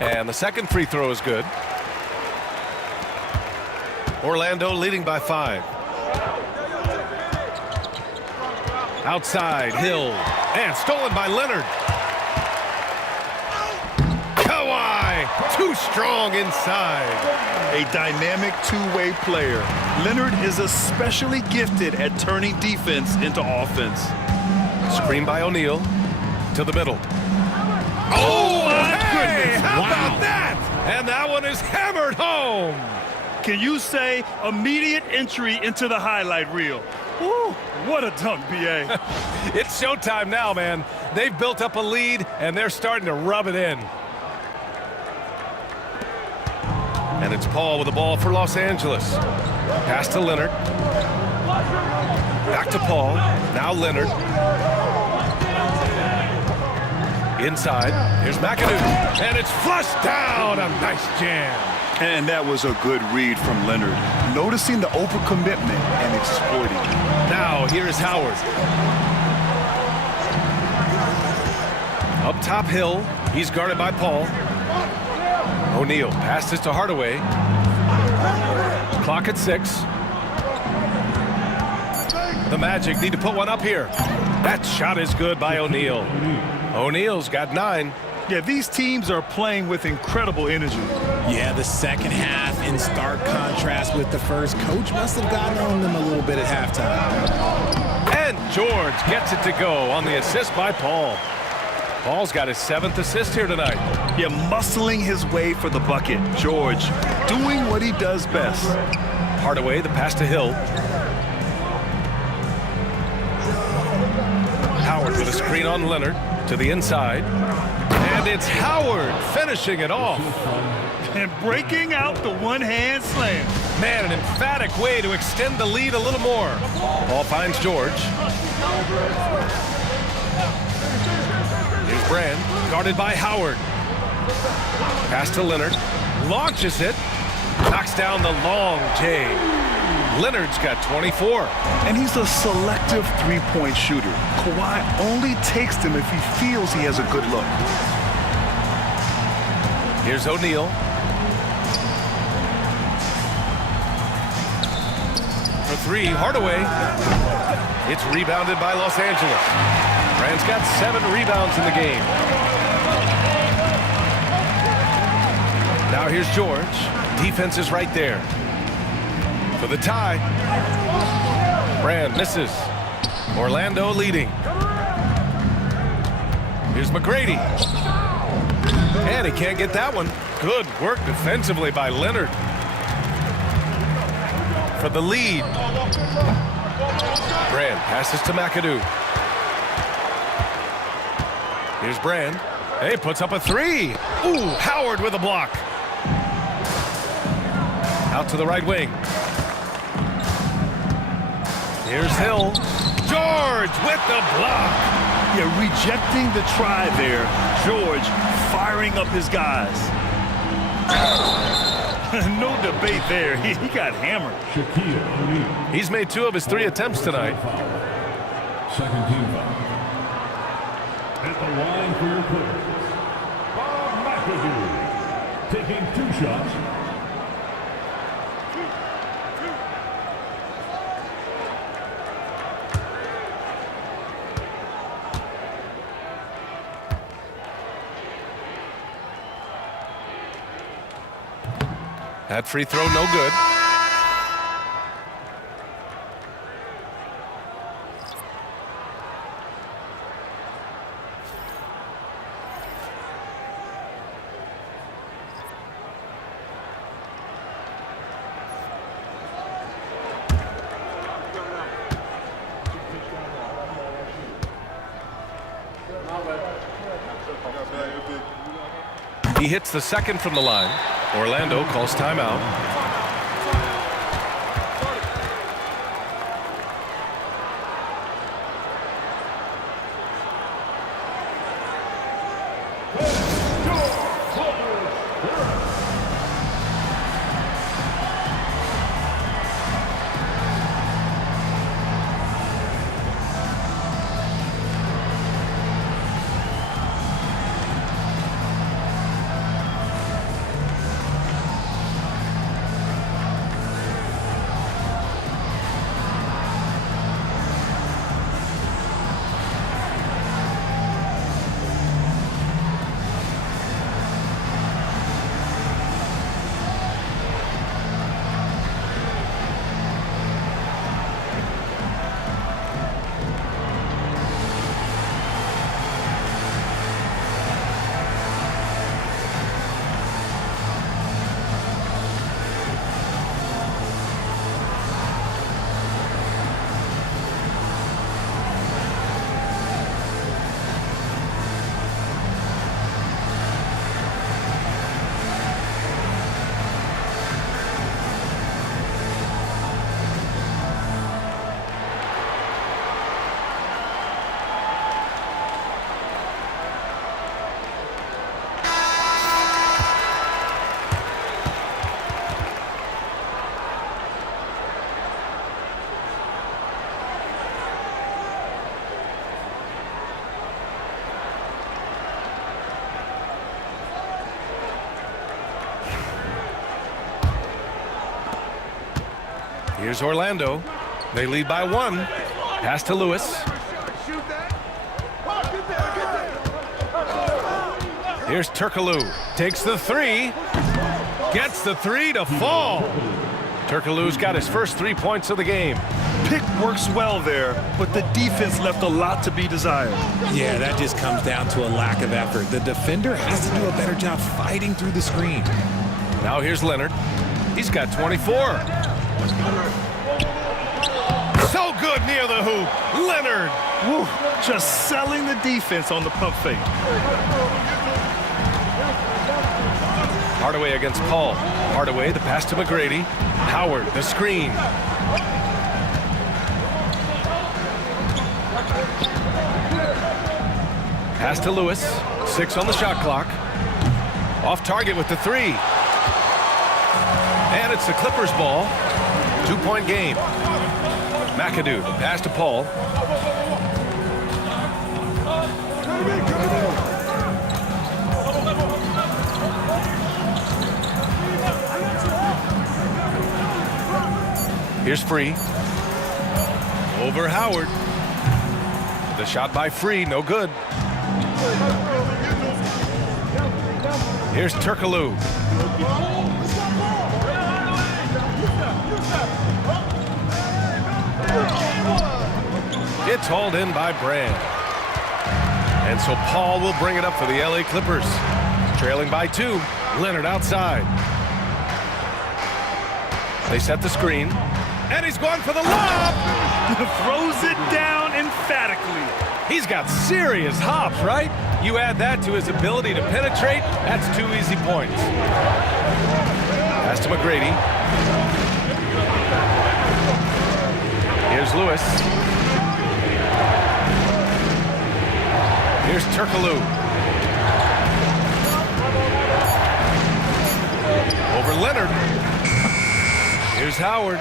And the second free throw is good. Orlando leading by 5. Outside, Hill. And stolen by Leonard. Kawhi, too strong inside. A dynamic two-way player. Leonard is especially gifted at turning defense into offense. Screen by O'Neal to the middle. Oh, my goodness. How about that? And that one is hammered home. Can you say immediate entry into the highlight reel? Woo, what a dunk, B.A. It's showtime now, man. They've built up a lead, and they're starting to rub it in. And it's Paul with the ball for Los Angeles. Pass to Leonard. Back to Paul. Now Leonard. Inside. Here's McAdoo. And it's flushed down. A nice jam. And that was a good read from Leonard. Noticing the overcommitment and exploiting it. Now here is Howard. Up top, Hill. He's guarded by Paul. O'Neal passes to Hardaway. Clock at 6. The Magic need to put one up here. That shot is good by O'Neal. O'Neal's got 9. Yeah, these teams are playing with incredible energy. Yeah, the second half in stark contrast with the first. Coach must have gotten on them a little bit at halftime. And George gets it to go on the assist by Paul. Paul's got his 7th assist here tonight. Yeah, muscling his way for the bucket. George doing what he does best. Hardaway, the pass to Hill. Howard with a screen on Leonard to the inside. And it's Howard finishing it off. And breaking out the one-hand slam. Man, an emphatic way to extend the lead a little more. Ball finds George. Here's Brand, guarded by Howard. Pass to Leonard. Launches it. Knocks down the long J. Leonard's got 24. And he's a selective three-point shooter. Kawhi only takes them if he feels he has a good look. Here's O'Neal. For 3, Hardaway. It's rebounded by Los Angeles. Brand's got 7 rebounds in the game. Now here's George. Defense is right there. For the tie. Brand misses. Orlando leading. Here's McGrady. And he can't get that one. Good work defensively by Leonard. For the lead. Brand passes to McAdoo. Here's Brand. Hey, puts up a three. Ooh, Howard with a block. Out to the right wing. Here's Hill. George with the block. Yeah, rejecting the try there. George firing up his guys. No debate there. He got hammered. Shaquille O'Neal. He's made 2 of his 3 attempts tonight. Second team foul. At the line for your Clippers, Bob McAdoo, taking 2 shots. That free throw, no good. He hits the second from the line. Orlando calls timeout. Here's Orlando. They lead by 1. Pass to Lewis. Here's Turkoglu. Takes the 3. Gets the 3 to fall. Turkoglu's got his first 3 points of the game. Pick works well there, but the defense left a lot to be desired. Yeah, that just comes down to a lack of effort. The defender has to do a better job fighting through the screen. Now here's Leonard. He's got 24. So good near the hoop. Leonard. Woo, just selling the defense on the pump fake. Hardaway against Paul. Hardaway, the pass to McGrady. Howard, the screen. Pass to Lewis. 6 on the shot clock. Off target with the 3. And it's the Clippers ball. 2-point game. McAdoo, pass to Paul. Here's Free. Over Howard. The shot by Free, no good. Here's Turkoglu. It's hauled in by Brand. And so Paul will bring it up for the LA Clippers. Trailing by 2. Leonard outside. They set the screen. And he's going for the lob. Throws it down emphatically. He's got serious hops, right? You add that to his ability to penetrate, that's 2 easy points. Pass to McGrady. Here's Lewis. Here's Turkoglu. Over Leonard. Here's Howard.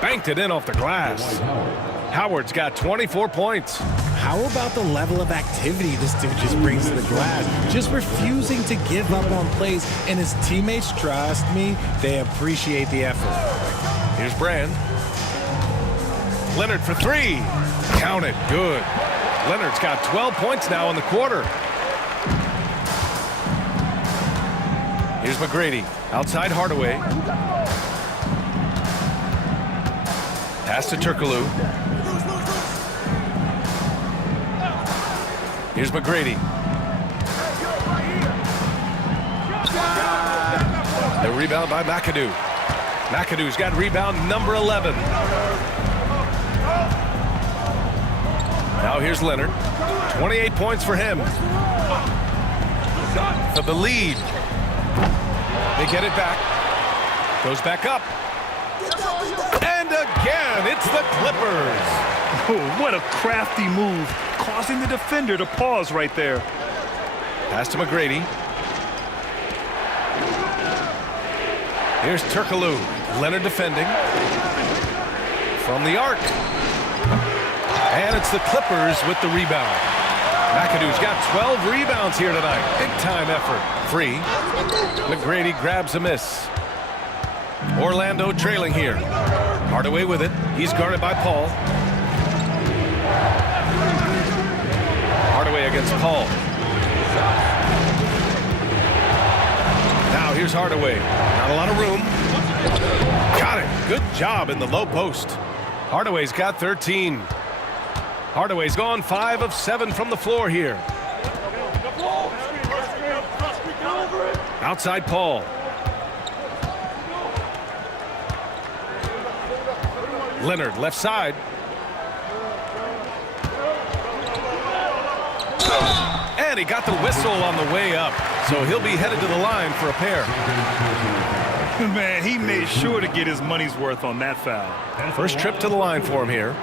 Banked it in off the glass. Howard's got 24 points. How about the level of activity this dude just brings to the glass? Just refusing to give up on plays, and his teammates, trust me, they appreciate the effort. Here's Brand. Leonard for 3. Count it. Good. Leonard's got 12 points now in the quarter. Here's McGrady. Outside Hardaway. Pass to Turkoglu. Here's McGrady. The rebound by McAdoo. McAdoo's got rebound number 11. Now here's Leonard. 28 points for him. For the lead. They get it back. Goes back up. And again, it's the Clippers. Oh, what a crafty move, causing the defender to pause right there. Pass to McGrady. Here's Turkoglu. Leonard defending. From the arc. And it's the Clippers with the rebound. McAdoo's got 12 rebounds here tonight. Big time effort. Free. McGrady grabs a miss. Orlando trailing here. Hardaway with it. He's guarded by Paul. Hardaway against Paul. Now here's Hardaway. Not a lot of room. Got it. Good job in the low post. Hardaway's got 13. Hardaway's gone 5 of 7 from the floor here. Outside Paul. Leonard left side. And he got the whistle on the way up. So he'll be headed to the line for a pair. Man, he made sure to get his money's worth on that foul. First trip to the line for him here.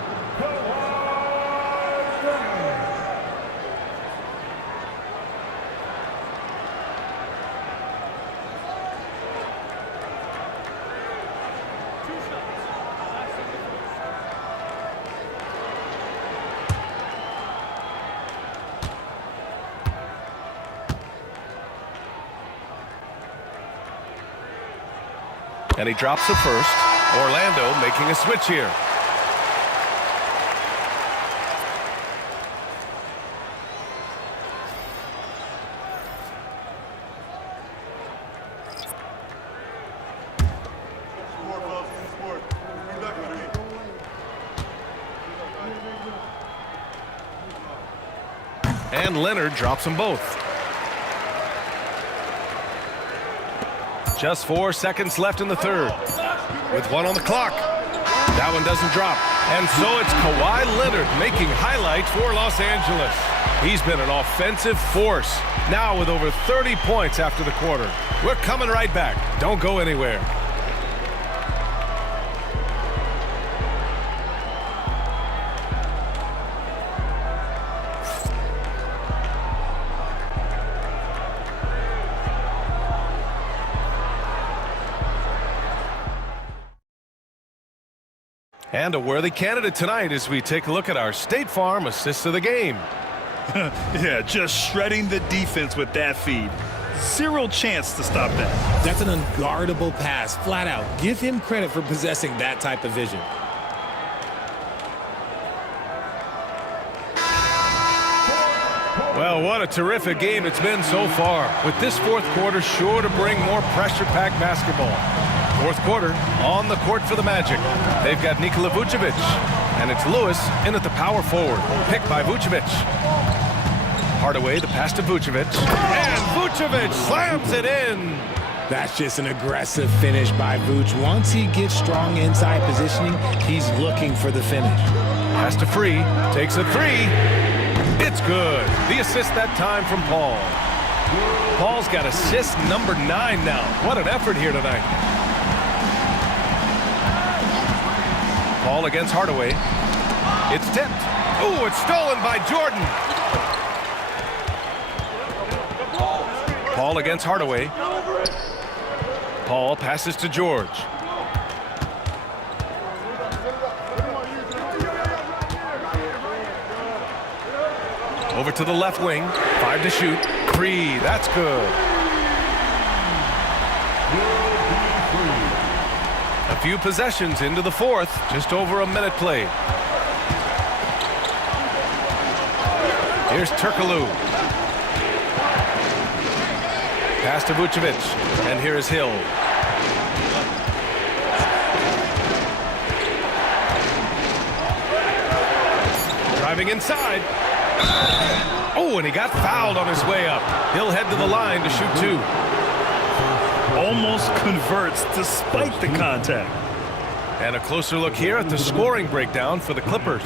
And he drops the first. Orlando making a switch here. And Leonard drops them both. Just 4 seconds left in the third. With 1 on the clock. That one doesn't drop. And so it's Kawhi Leonard making highlights for Los Angeles. He's been an offensive force. Now with over 30 points after the quarter. We're coming right back. Don't go anywhere. And a worthy candidate tonight as we take a look at our State Farm assist of the game. Yeah, just shredding the defense with that feed. Zero chance to stop that. That's an unguardable pass, flat out. Give him credit for possessing that type of vision. Well, what a terrific game it's been so far. With this fourth quarter sure to bring more pressure-packed basketball. Fourth quarter on the court for the Magic. They've got Nikola Vucevic. And it's Lewis in at the power forward. Picked by Vucevic. Hardaway, the pass to Vucevic. And Vucevic slams it in. That's just an aggressive finish by Vooch. Once he gets strong inside positioning, he's looking for the finish. Pass to Free. Takes a 3. It's good. The assist that time from Paul. Paul's got assist number 9 now. What an effort here tonight. Paul against Hardaway. It's tipped. Oh, it's stolen by Jordan. Paul against Hardaway. Paul passes to George. Over to the left wing. 5 to shoot. 3. That's good. A few possessions into the fourth. Just over a minute played. Here's Turkoglu. Pass to Vucevic. And here is Hill. Driving inside. Oh, and he got fouled on his way up. He'll head to the line to shoot 2. Almost converts despite the contact. And a closer look here at the scoring breakdown for the Clippers.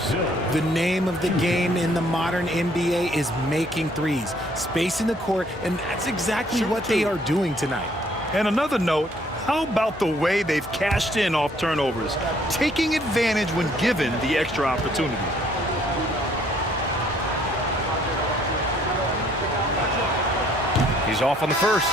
The name of the game in the modern NBA is making threes, spacing the court, and that's exactly what they are doing tonight. And another note, how about the way they've cashed in off turnovers, taking advantage when given the extra opportunity. He's off on the first.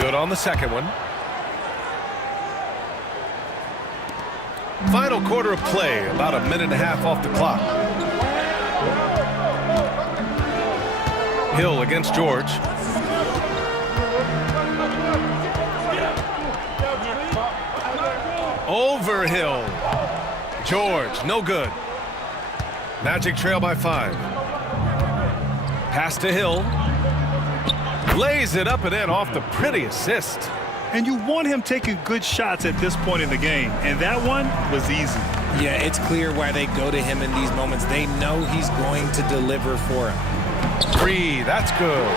Good on the second one. Final quarter of play, about a minute and a half off the clock. Hill against George. Over Hill. George, no good. Magic trail by 5. Pass to Hill. Lays it up and in off the pretty assist. And you want him taking good shots at this point in the game, and that one was easy. Yeah, it's clear why they go to him in these moments. They know he's going to deliver for him. 3, that's good.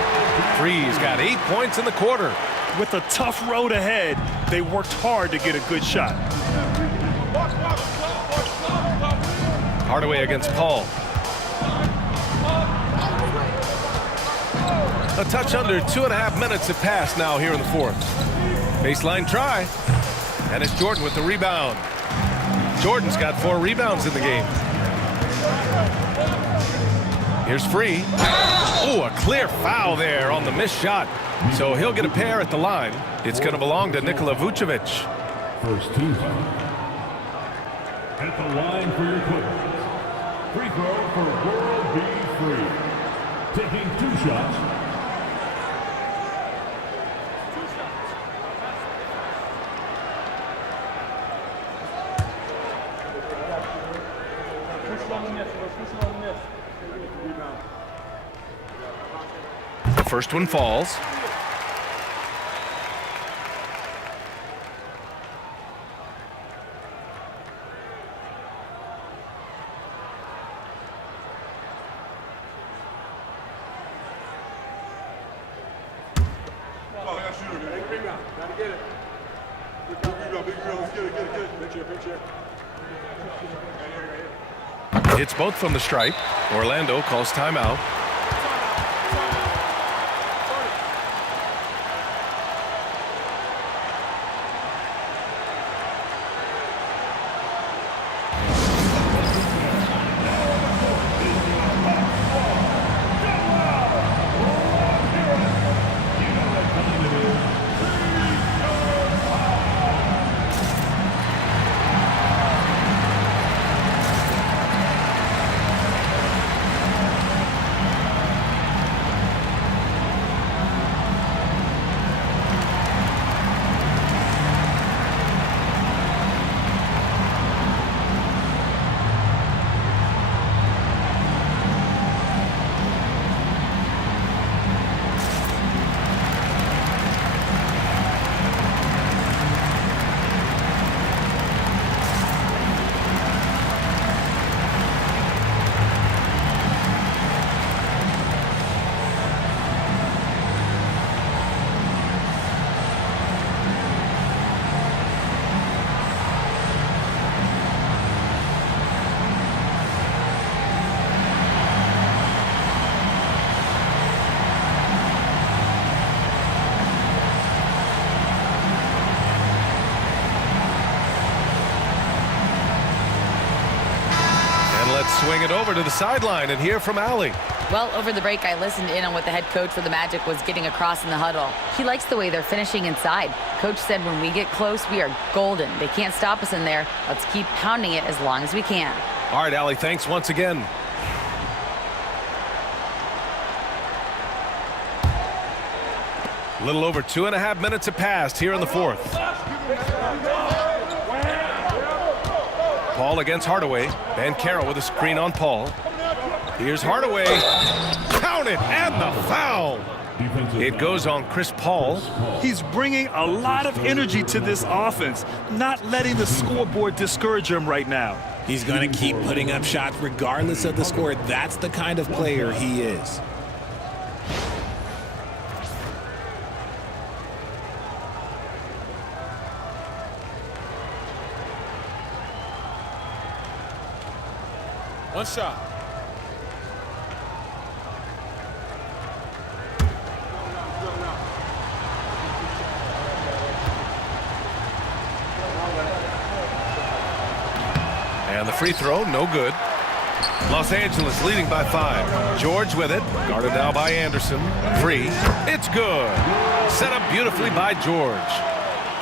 3's got 8 points in the quarter. With a tough road ahead, they worked hard to get a good shot. Hardaway against Paul. A touch under 2.5 minutes have passed now here in the fourth. Baseline try. And it's Jordan with the rebound. Jordan's got 4 rebounds in the game. Here's Free. Oh, a clear foul there on the missed shot. So he'll get a pair at the line. It's going to belong to Nikola Vucevic. First 2. At the line for your Clippers. Free throw for World B. Free. Taking 2 shots. The first one falls. Hits both from the stripe. Orlando calls timeout. swing it over to the sideline and hear from Allie. Well, over the break, I listened in on what the head coach for the Magic was getting across in the huddle. He likes the way they're finishing inside. Coach said when we get close, we are golden. They can't stop us in there. Let's keep pounding it as long as we can. All right, Allie, thanks once again. A little over 2.5 minutes have passed here in the fourth. Paul against Hardaway. Banchero with a screen on Paul. Here's Hardaway. Count it, and the foul. It goes on Chris Paul. He's bringing a lot of energy to this offense, not letting the scoreboard discourage him right now. He's going to keep putting up shots regardless of the score. That's the kind of player he is. One shot. And the free throw, no good. Los Angeles leading by 5. George with it, guarded now by Anderson. Free, it's good. Set up beautifully by George.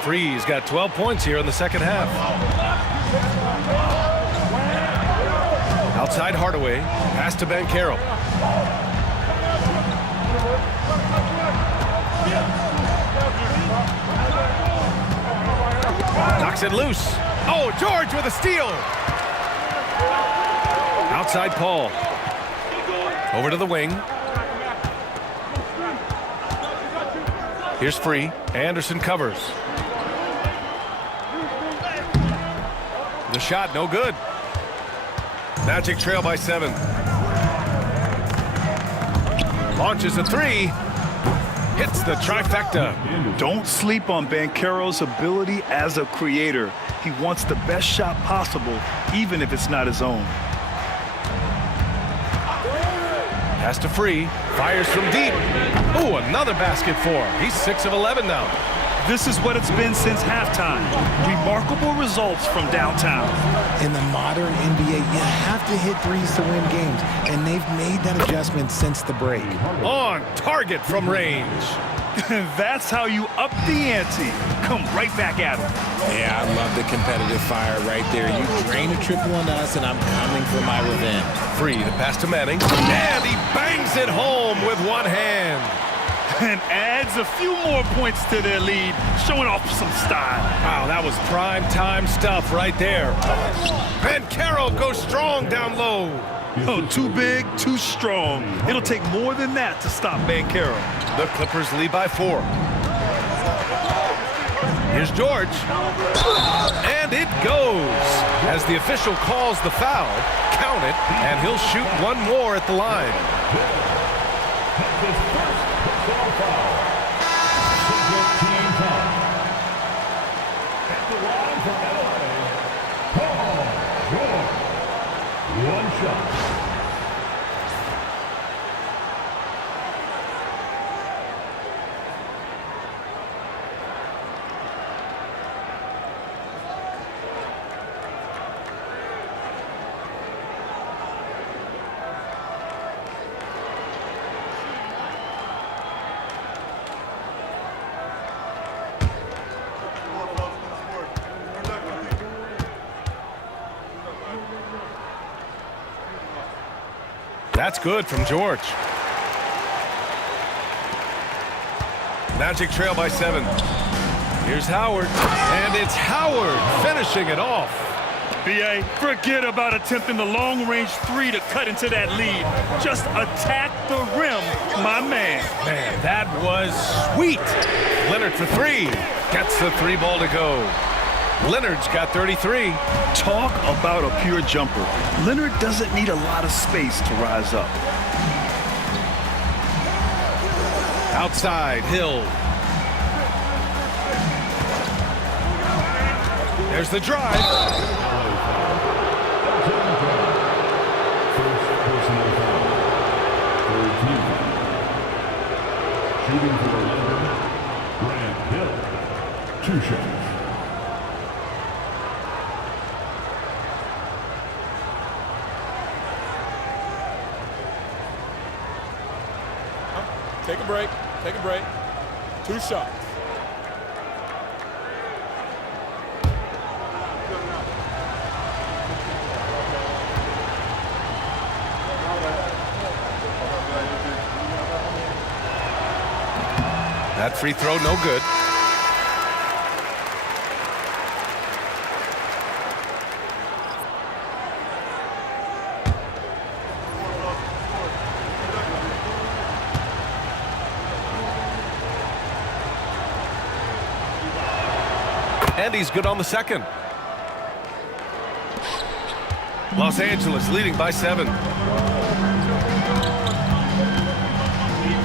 Free's got 12 points here in the second half. Outside Hardaway, pass to Banchero. Knocks it loose. Oh, George with a steal. Outside Paul. Over to the wing. Here's Free. Anderson covers. The shot, no good. Magic trail by 7. Launches a 3. Hits the trifecta. Don't sleep on Banchero's ability as a creator. He wants the best shot possible, even if it's not his own. Pass to Free. Fires from deep. Ooh, another basket for him. He's 6 of 11 now. This is what it's been since halftime. Remarkable results from downtown. In the modern NBA, you have to hit threes to win games, and they've made that adjustment since the break. On target from range. That's how you up the ante. Come right back at him. Yeah, I love the competitive fire right there. You drain a triple on us, and I'm coming for my revenge. Free, the pass to Manning. And he bangs it home with one hand. And adds a few more points to their lead, showing off some style. Wow, that was prime time stuff right there. Banchero goes strong down low. Oh, too big, too strong. It'll take more than that to stop Banchero. The Clippers lead by 4. Here's George. And it goes. As the official calls the foul, count it, and he'll shoot one more at the line. One shot. That's good from George. Magic trail by 7. Here's Howard. And it's Howard finishing it off. B.A., forget about attempting the long-range 3 to cut into that lead. Just attack the rim, my man. Man, that was sweet. Leonard for 3. Gets the 3 ball to go. Leonard's got 33. Talk about a pure jumper. Leonard doesn't need a lot of space to rise up. Outside, Hill. There's the drive. First personal foul. Third team foul. Shooting for 11, Grant Hill. 2 shots. Take a break. Take a break. 2 shots. That free throw, no good. And he's good on the second. Los Angeles leading by 7.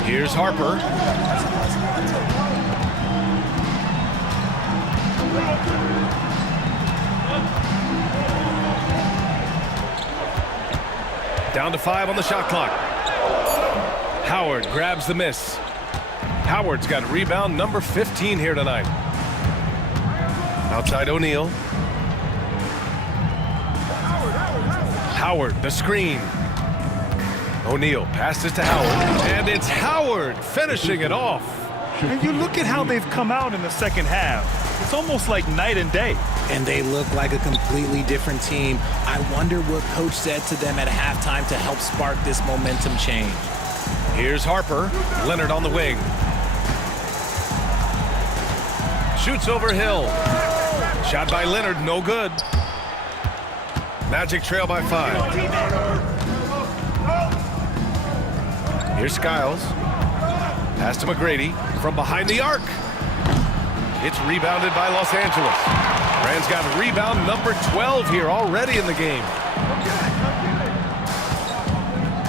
Here's Harper. Down to 5 on the shot clock. Howard grabs the miss. Howard's got rebound number 15 here tonight. Outside O'Neal. Howard, the screen. O'Neal passes to Howard, and it's Howard finishing it off. And you look at how they've come out in the second half. It's almost like night and day. And they look like a completely different team. I wonder what coach said to them at halftime to help spark this momentum change. Here's Harper. Leonard on the wing. Shoots over Hill. Shot by Leonard, no good. Magic trail by 5. Here's Skiles. Pass to McGrady from behind the arc. It's rebounded by Los Angeles. Rand's got rebound number 12 here already in the game.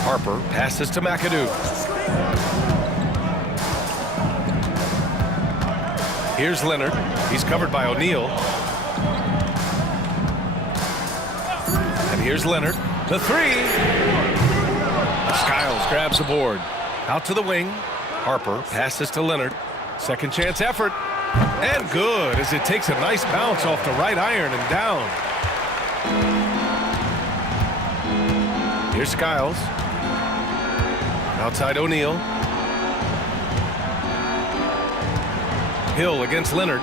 Harper passes to McAdoo. Here's Leonard. He's covered by O'Neal. And here's Leonard. The 3. Skiles grabs the board. Out to the wing. Harper passes to Leonard. Second chance effort. And good as it takes a nice bounce off the right iron and down. Here's Skiles. Outside O'Neal. Hill against Leonard.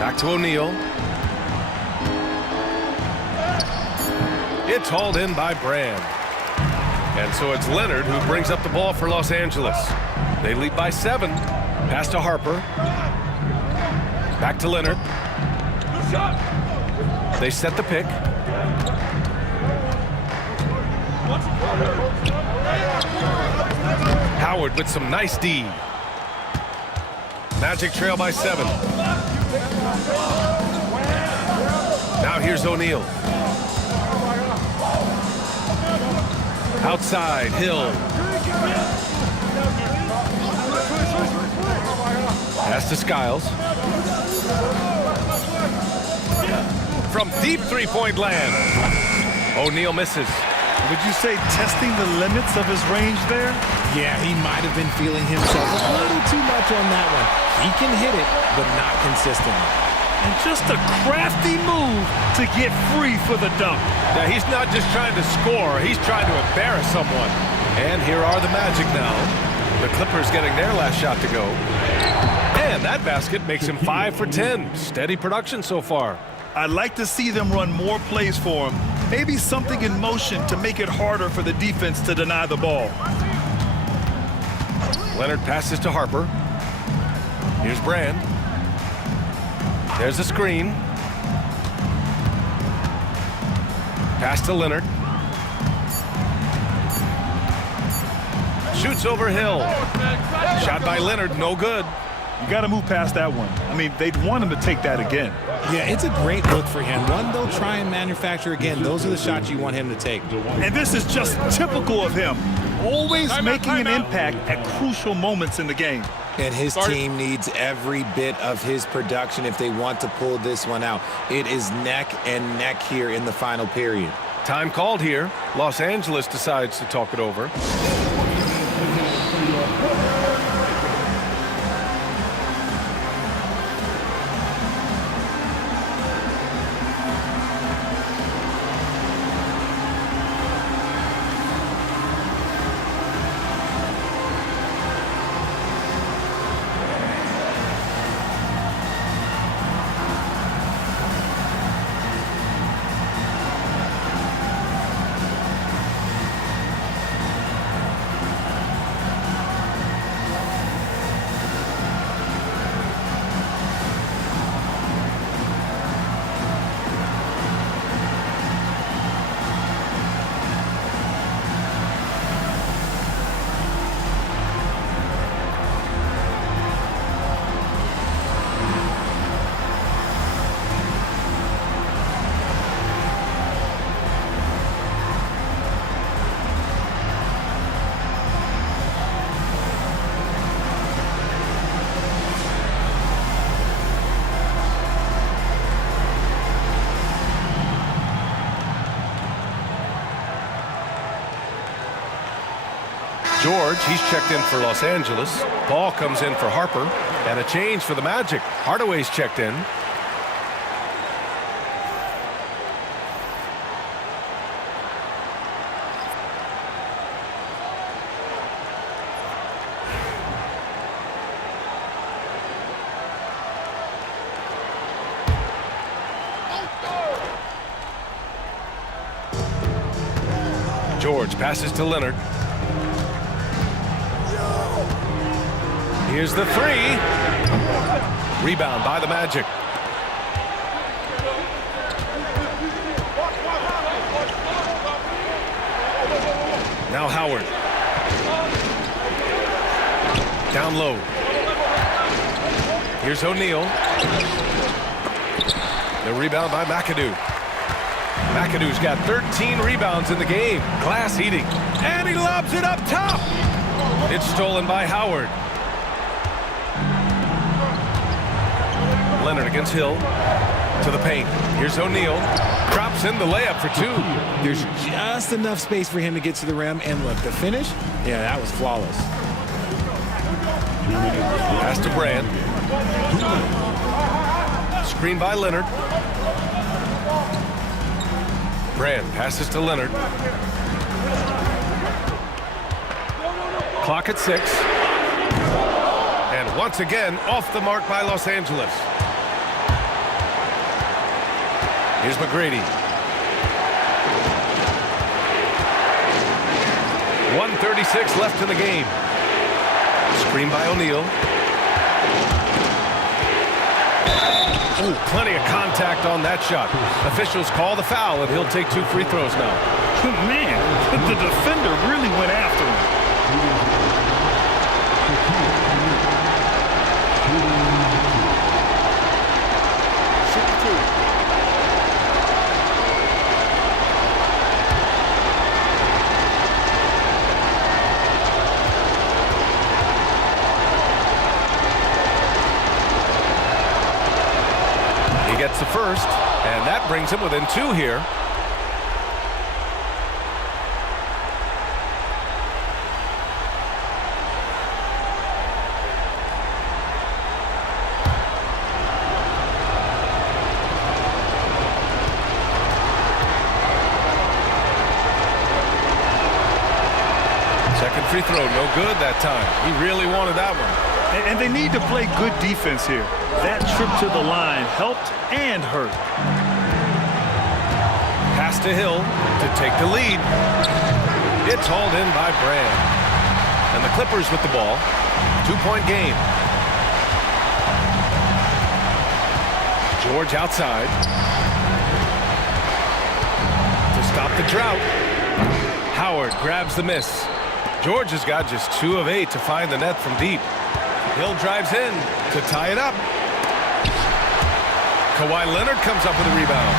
Back to O'Neal. It's hauled in by Brand. And so it's Leonard who brings up the ball for Los Angeles. They lead by 7. Pass to Harper. Back to Leonard. They set the pick. Howard with some nice D. Magic trail by 7. Now here's O'Neal. Outside, Hill. Pass to Skiles. From deep three-point land. O'Neal misses. Would you say testing the limits of his range there? Yeah, he might have been feeling himself a little too much on that one. He can hit it, but not consistently. And just a crafty move to get free for the dunk. Now, he's not just trying to score, he's trying to embarrass someone. And here are the Magic now. The Clippers getting their last shot to go. And that basket makes him 5 for 10. Steady production so far. I'd like to see them run more plays for him. Maybe something in motion to make it harder for the defense to deny the ball. Leonard passes to Harper. Here's Brand. There's the screen. Pass to Leonard. Shoots over Hill. Shot by Leonard, no good. You got to move past that one. I mean, they'd want him to take that again. Yeah, it's a great look for him. One they'll try and manufacture again. Those are the shots you want him to take. And this is just typical of him. Always making an impact at crucial moments in the game. And his team needs every bit of his production if they want to pull this one out. It is neck and neck here in the final period. Time called here. Los Angeles decides to talk it over. George, he's checked in for Los Angeles. Paul comes in for Harper. And a change for the Magic. Hardaway's checked in. George passes to Leonard. Here's the three. Rebound by the Magic. Now Howard. Down low. Here's O'Neal. The rebound by McAdoo. McAdoo's got 13 rebounds in the game. Glass heating. And he lobs it up top. It's stolen by Howard. Leonard against Hill. To the paint. Here's O'Neal. Drops in the layup for two. There's just enough space for him to get to the rim. And look, the finish, yeah, that was flawless. Pass to Brand. Screen by Leonard. Brand passes to Leonard. Clock at 6. And once again, off the mark by Los Angeles. Here's McGrady. 1:36 left in the game. Screen by O'Neal. Oh, plenty of contact on that shot. Officials call the foul, and he'll take 2 free throws now. Man, the defender really went after him. Gets the first, and that brings him within 2 here. Second free throw, no good that time. He really wanted that one. And they need to play good defense here. That trip to the line helped and hurt. Pass to Hill to take the lead. It's hauled in by Brand. And the Clippers with the ball. 2-point game. George outside. To stop the drought. Howard grabs the miss. George has got just 2 of 8 to find the net from deep. Hill drives in to tie it up. Kawhi Leonard comes up with a rebound.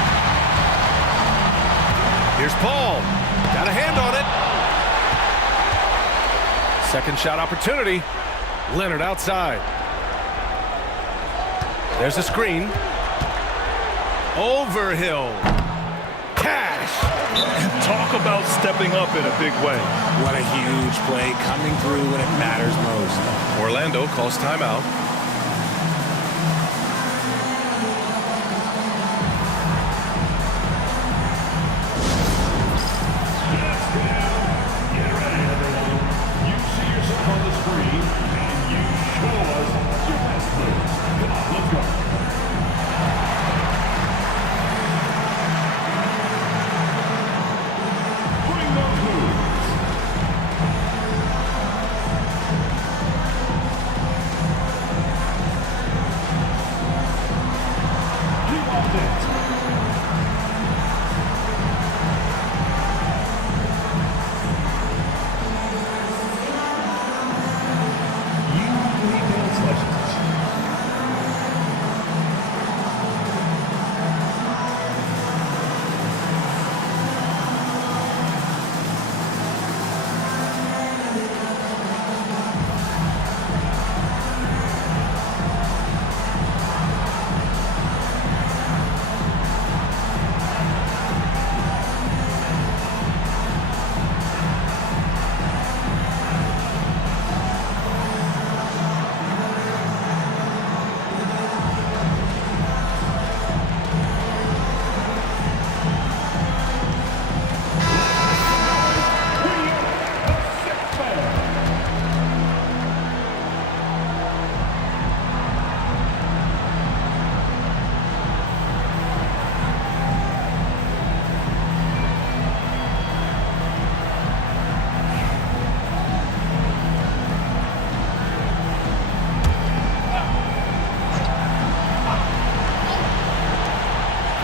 Here's Paul. Got a hand on it. Second shot opportunity. Leonard outside. There's a screen. Over Hill. Cash. Talk about stepping up in a big way. What a huge play coming through when it matters most. Orlando calls timeout. Get ready, everyone. You see yourself on the screen, and you show us your best moves. Come on, let's go. Bring those moves.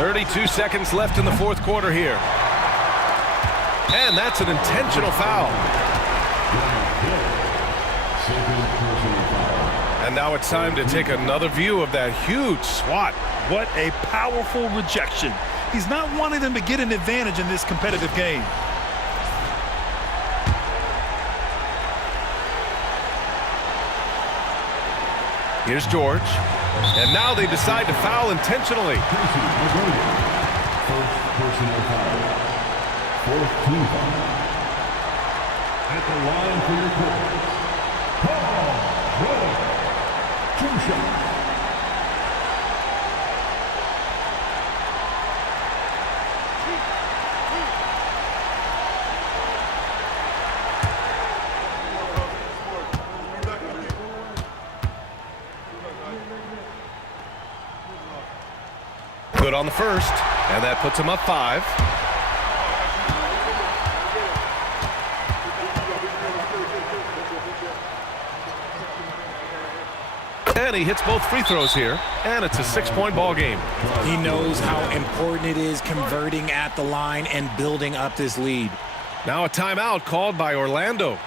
32 seconds left in the fourth quarter here. And that's an intentional foul. And now it's time to take another view of that huge swat. What a powerful rejection. He's not wanting them to get an advantage in this competitive game. Here's George. And now they decide to foul intentionally. First personal foul. Fourth team foul. At the line for your quarters. Paul George. 2 shots. Good on the first, and that puts him up 5. And he hits both free throws here, and it's a 6-point ball game. He knows how important it is converting at the line and building up this lead. Now a timeout called by Orlando.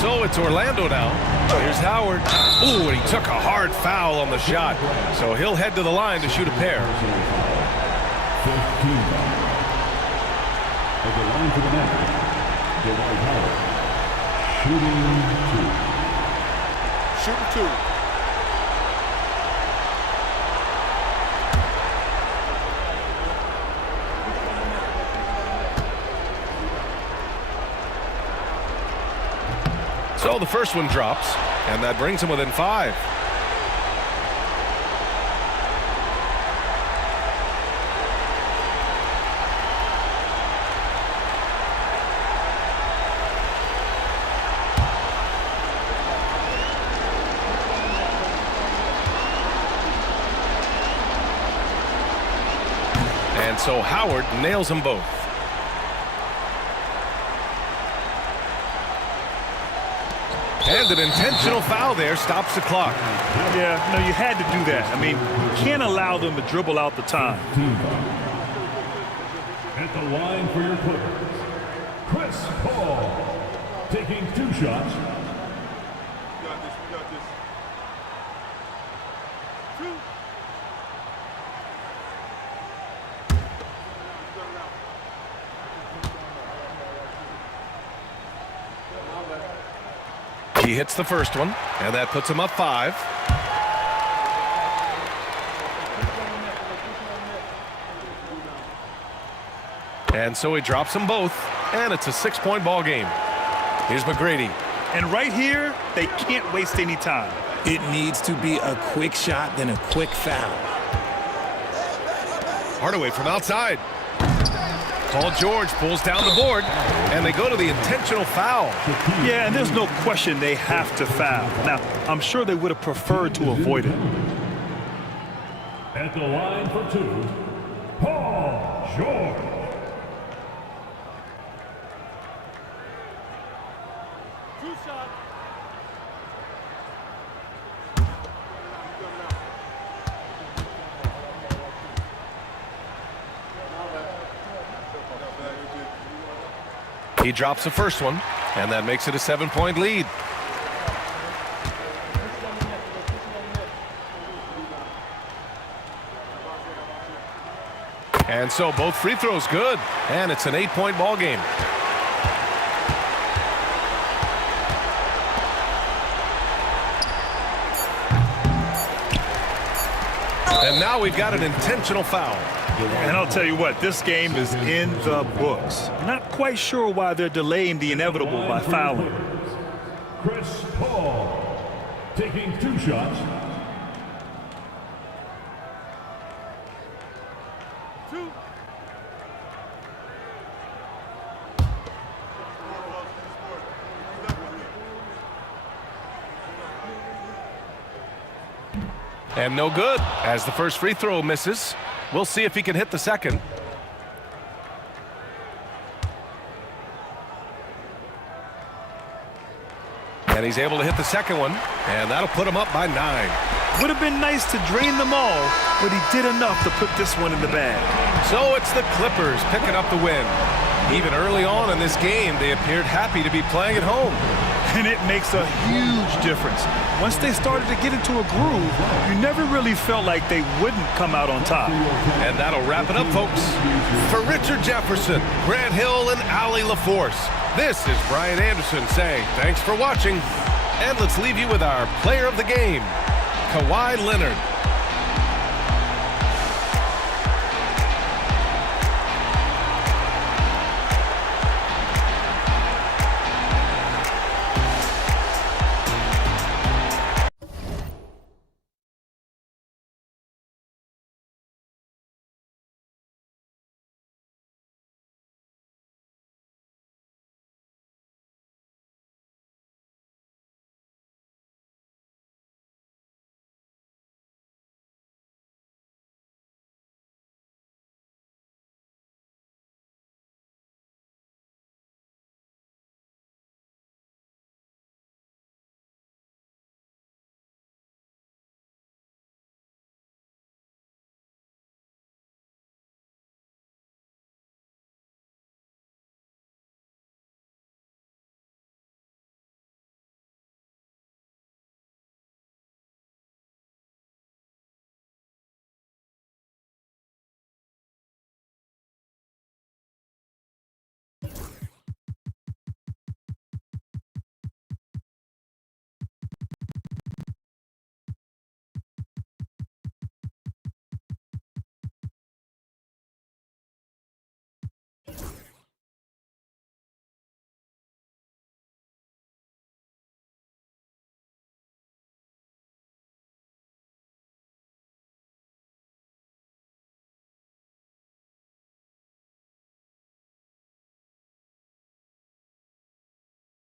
So it's Orlando now. Here's Howard. Ooh, and he took a hard foul on the shot. So he'll head to the line to shoot a pair. 15 foul. At the line for the net, Dwight Howard. Shooting 2. Shooting 2. So the first one drops, and that brings him within 5. And so Howard nails them both. And an intentional foul there stops the clock. Yeah, no, you had to do that. I mean, you can't allow them to dribble out the time. At the line for your Clippers, Chris Paul, taking 2 shots. We got this. We got this. 2. He hits the first one, and that puts him up 5. And so he drops them both, and it's a 6-point ball game. Here's McGrady. And right here, they can't waste any time. It needs to be a quick shot, then a quick foul. Hardaway from outside. Paul George pulls down the board, and they go to the intentional foul. Yeah, and there's no question they have to foul. Now, I'm sure they would have preferred to avoid it. At the line for two, Paul George. He drops the first one, and that makes it a 7-point lead. And so both free throws good, and it's an 8-point ball game. And now we've got an intentional foul. And I'll tell you what, this game is in the books. Not quite sure why they're delaying the inevitable by fouling. Chris Paul taking 2 shots. And no good, as the first free throw misses. We'll see if he can hit the second. And he's able to hit the second one, and that'll put him up by 9. Would have been nice to drain them all, but he did enough to put this one in the bag. So it's the Clippers picking up the win. Even early on in this game, they appeared happy to be playing at home. And it makes a huge difference. Once they started to get into a groove, you never really felt like they wouldn't come out on top. And that'll wrap it up, folks. For Richard Jefferson, Grant Hill, and Allie LaForce, this is Brian Anderson saying thanks for watching. And let's leave you with our player of the game, Kawhi Leonard.